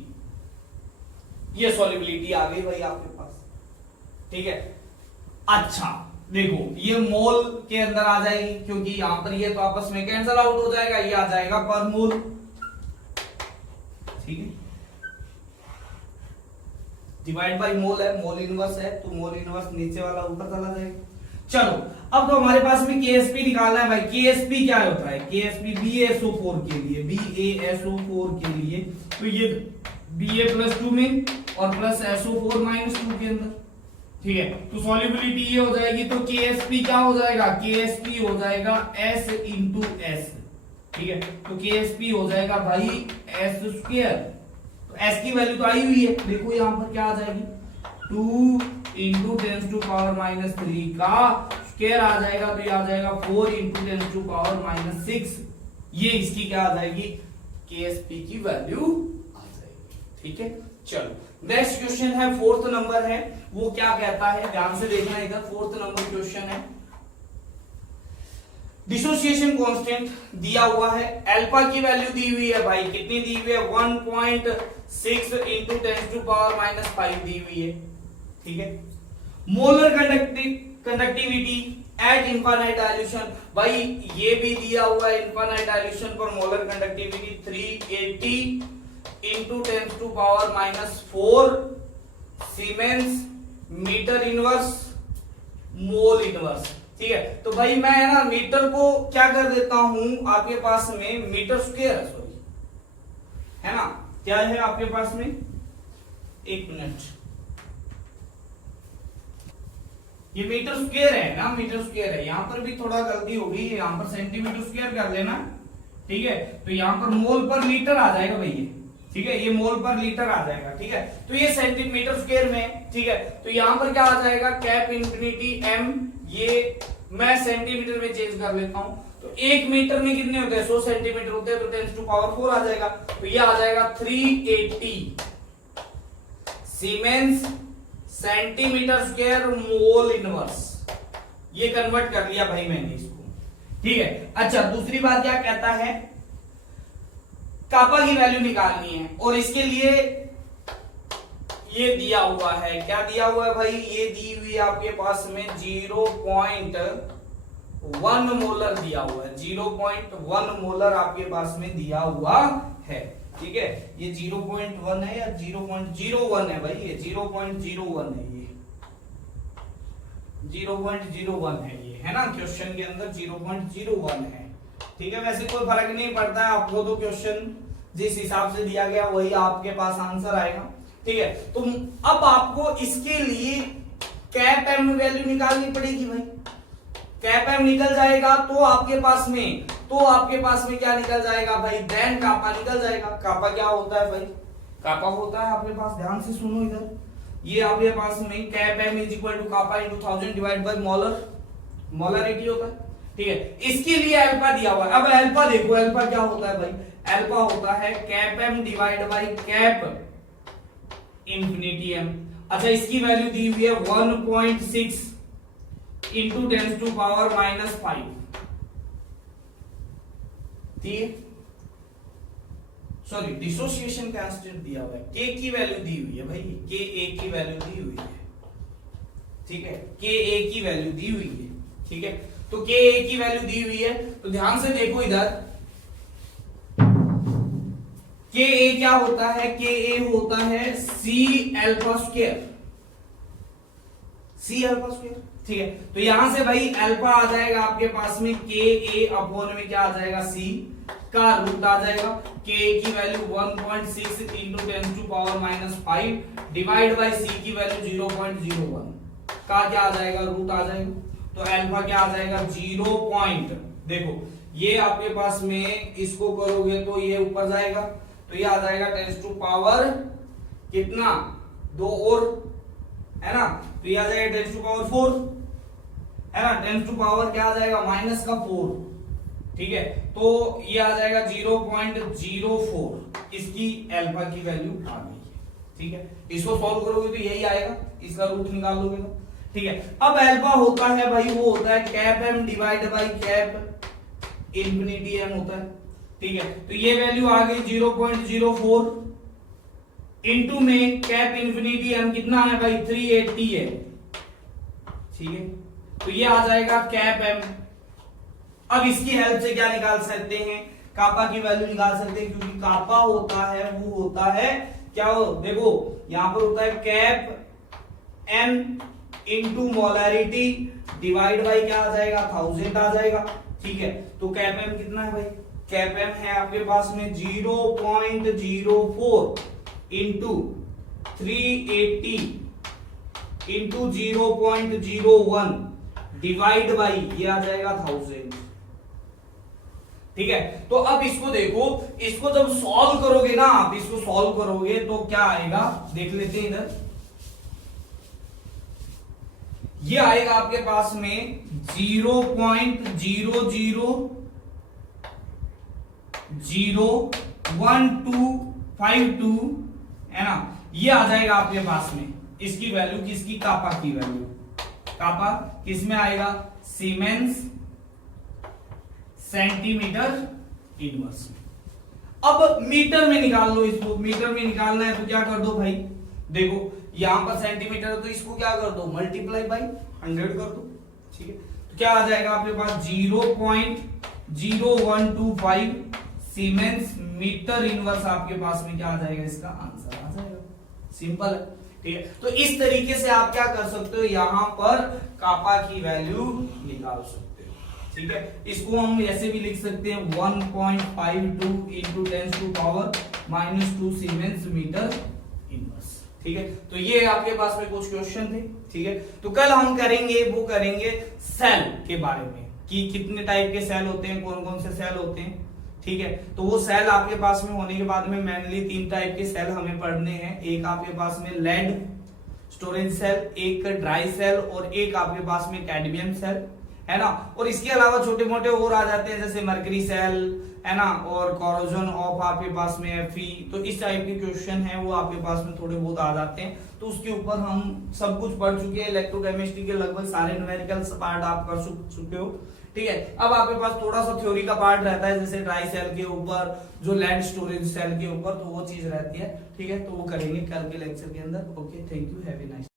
ये सॉल्युबिलिटी आ गई भाई आपके पास, ठीक है। अच्छा देखो, ये मोल के अंदर आ जाएगी, क्योंकि यहां पर ये तो आपस में कैंसल आउट हो जाएगा, ये आ जाएगा पर मोल, ठीक है। डिवाइड बाई मोल है, मोल इनवर्स है, तो मोल इनवर्स नीचे वाला ऊपर चला जाएगा। चलो, अब तो हमारे पास में केएसपी निकालना है भाई। केएसपी क्या होता है, केएसपी BaSO4 के लिए, BaSO4 के लिए, तो ये Ba+2 में और प्लस SO4-2 के अंदर, ठीक है। तो सॉल्युबिलिटी ये हो जाएगी, तो केएसपी क्या हो जाएगा, केएसपी हो जाएगा S इंटू एस, ठीक है। तो केएसपी हो जाएगा भाई S², तो S की वैल्यू तो आई हुई है, देखो यहां पर क्या आ जाएगी, 2 इंटू 10⁻⁻3 का स्क्वायर आ जाएगा, तो ये आ जाएगा 4 इंटू 10⁻⁻6, ये इसकी क्या आ जाएगी, केएसपी की वैल्यू आ जाएगी, ठीक है। चलो नेक्स्ट क्वेश्चन है, 4th नंबर है, वो क्या कहता है, ध्यान से देखना इधर, 4th नंबर क्वेश्चन है। डिसोसिएशन कांस्टेंट दिया हुआ है, अल्फा की वैल्यू दी हुई है भाई, कितनी दी हुई है 1.6 इंटू 10⁻⁵ दी हुई है, ठीक है। Molar conductivity at infinite dilution, भाई ये भी दिया हुआ है, इनफाइनाइट डाइल्यूशन पर molar conductivity 380 into 10⁻⁴ siemens metre inverse mole inverse, ठीक है। तो भाई मैं ना मीटर को क्या कर देता हूं, आपके पास में मीटर स्क्वायर है, सॉरी, है ना, क्या है आपके पास में, एक मिनट, ये मीटर स्क्वायर है ना, मीटर स्क्वायर है, यहां पर भी थोड़ा गलती होगी, यहां पर सेंटीमीटर स्क्वायर कर लेना, ठीक है। तो यहां पर मोल पर लीटर आ जाएगा भैया, ठीक है, ये मोल पर लीटर आ जाएगा, ठीक है। तो ये सेंटीमीटर स्क्वायर में, ठीक है। तो यहां पर क्या आ जाएगा, कैप इंफिनिटी m, ये मैं सेंटीमीटर में चेंज कर लेता हूं, तो 1 मीटर में कितने होते हैं, 100 सेंटीमीटर होते हैं, तो 10⁻⁴ आ जाएगा, तो ये आ जाएगा 380 siemens centimetre square mole inverse, ये कन्वर्ट कर लिया भाई मैंने इसको, ठीक है। अच्छा दूसरी बात क्या कहता है, कापा की वैल्यू निकालनी है, और इसके लिए ये दिया हुआ है, क्या दिया हुआ है भाई, ये दी हुई आपके पास में 0.1 मोलर दिया हुआ है, 0.1 मोलर आपके पास में दिया हुआ है, ठीक है। ये 0.1 है या 0.01 है भाई, ये 0.01 है, ये 0.01 है, ये है ना, क्वेश्चन के अंदर 0.01 है, ठीक है। वैसे कोई फर्क नहीं पड़ता है, आपको तो क्वेश्चन जिस हिसाब से दिया गया वही आपके पास आंसर आएगा, ठीक है। तो अब आपको इसके लिए कैप एम वैल्यू निकालनी पड़ेगी भाई, कैप एम निकल जाएगा तो आपके पास में क्या निकल जाएगा भाई, देन कापा निकल जाएगा। कापा क्या होता है भाई, कापा होता है आपके पास, ध्यान से सुनो इधर, ये आपके पास में cap M is equal to kappa into 1000 divide by molarity होता है, ठीक है। इसके लिए अल्फा दिया हुआ है, अब अल्फा देखो, अल्फा क्या होता है भाई, अल्फा होता है cap M divide by cap infinity M. अच्छा इसकी वैल्यू दी हुई है 1.6 इंटू 10⁻⁵, ठीक है, सॉरी डिसोसिएशन कांस्टेंट दिया हुआ है, के की वैल्यू दी हुई है भाई, के ए की वैल्यू दी हुई है, ठीक है, के ए की वैल्यू दी हुई है, ठीक है। तो के ए की वैल्यू दी हुई है, तो ध्यान से देखो इधर, के ए क्या होता है, के ए होता है C alpha square, C alpha square, ठीक है। तो यहां से भाई अल्फा आ जाएगा आपके पास में के ए अपॉन में क्या आ जाएगा, सी का रूट आ जाएगा, के ए की value 1.6 into 10 to power -5 divide by C की वैल्यू 0.01 का क्या आ जाएगा, रूट आ जाएगा। तो अल्फा क्या आ जाएगा, 0 पॉइंट, देखो ये आपके पास में इसको करोगे तो ये ऊपर जाएगा, तो ये आ जाएगा 10 टू पावर कितना, 2 और, है ना, तो ये आ जाएगा 10 टू पावर 4, है ना, 10 टू पावर क्या आ जाएगा, माइनस का 4, ठीक है। तो ये आ जाएगा 0.04, इसकी अल्फा की वैल्यू आ गई है, ठीक है। इसको सॉल्व करोगे तो यही आएगा, इसका रूट निकाल लोगे तो, ठीक है। अब अल्फा होता है भाई, वो होता है cap M divide by cap infinity M होता है, ठीक है। तो ये वैल्यू आ गई 0.04 इंटू में कैप इंफिनिटी एम कितना है भाई, 380 है, ठीक है। तो ये आ जाएगा कैप एम। अब इसकी हेल्प से क्या निकाल सकते हैं, कापा की वैल्यू निकाल सकते हैं, क्योंकि कापा होता है वो होता है क्या, हो देखो यहां पर होता है cap M into molarity divide by क्या आ जाएगा, 1000 आ जाएगा, ठीक है। तो कैप एम कितना है भाई, कैप एम है आपके पास में 0.04 इंटू 380 इंटू 0.01 डिवाइड बाई ये आ जाएगा 1000, ठीक है। तो अब इसको देखो, इसको जब सॉल्व करोगे ना आप, इसको सॉल्व करोगे तो क्या आएगा, देख लेते हैं इधर, ये आएगा आपके पास में 0.000152 है ना, ये आ जाएगा आपके पास में, इसकी वैल्यू किसकी, कापा की वैल्यू, कापा किस में आएगा, सीमेंस सेंटीमीटर इनवर्स। अब मीटर में निकाल लो इसको, मीटर में निकालना है तो क्या कर दो भाई, देखो यहां पर सेंटीमीटर है तो इसको क्या कर दो, मल्टीप्लाई बाई 100 कर दो, ठीक है। तो क्या आ जाएगा आपके पास 0.0125 सीमेंस मीटर इनवर्स, आपके पास में क्या आ जाएगा, इसका आंसर आ जाएगा, सिंपल है, ठीक है। तो इस तरीके से आप क्या कर सकते हो, यहां पर कापा की वैल्यू निकाल सकते हो, ठीक है। इसको हम ऐसे भी लिख सकते हैं 1.52 into 10 to power -2 siemens metre inverse, ठीक है। तो ये आपके पास में कुछ क्वेश्चन थे, ठीक है। तो कल हम करेंगे, वो करेंगे सेल के बारे में, कि कितने टाइप के सेल होते हैं, कौन कौन से सेल होते हैं, ठीक है। तो वो सेल आपके पास में होने के बाद में मेनली 3 टाइप के सेल हमें पढ़ने हैं, एक आपके पास में लेड स्टोरेज सेल, एक ड्राई सेल और एक आपके पास में कैडमियम सेल, है ना। और इसके अलावा छोटे मोटे और आ जाते हैं, जैसे मर्करी सेल, है ना, और कॉरोजन ऑफ आपके पास में Fe, तो इस टाइप के क्वेश्चन हैं वो आपके पास में थोड़े बहुत आ जाते हैं। तो उसके ऊपर हम सब कुछ पढ़ चुके हैं, इलेक्ट्रोकेमिस्ट्री के लगभग सारे न्यूमेरिकल्स पार्ट आप कर चुके हो, ठीक है। अब आपके पास थोड़ा सा थ्योरी का पार्ट रहता है, जैसे ड्राई सेल के ऊपर, जो लेड स्टोरेज सेल के ऊपर, तो वो चीज रहती है, ठीक है। तो वो करेंगे कल के लेक्चर के अंदर। Okay, thank you, have a nice.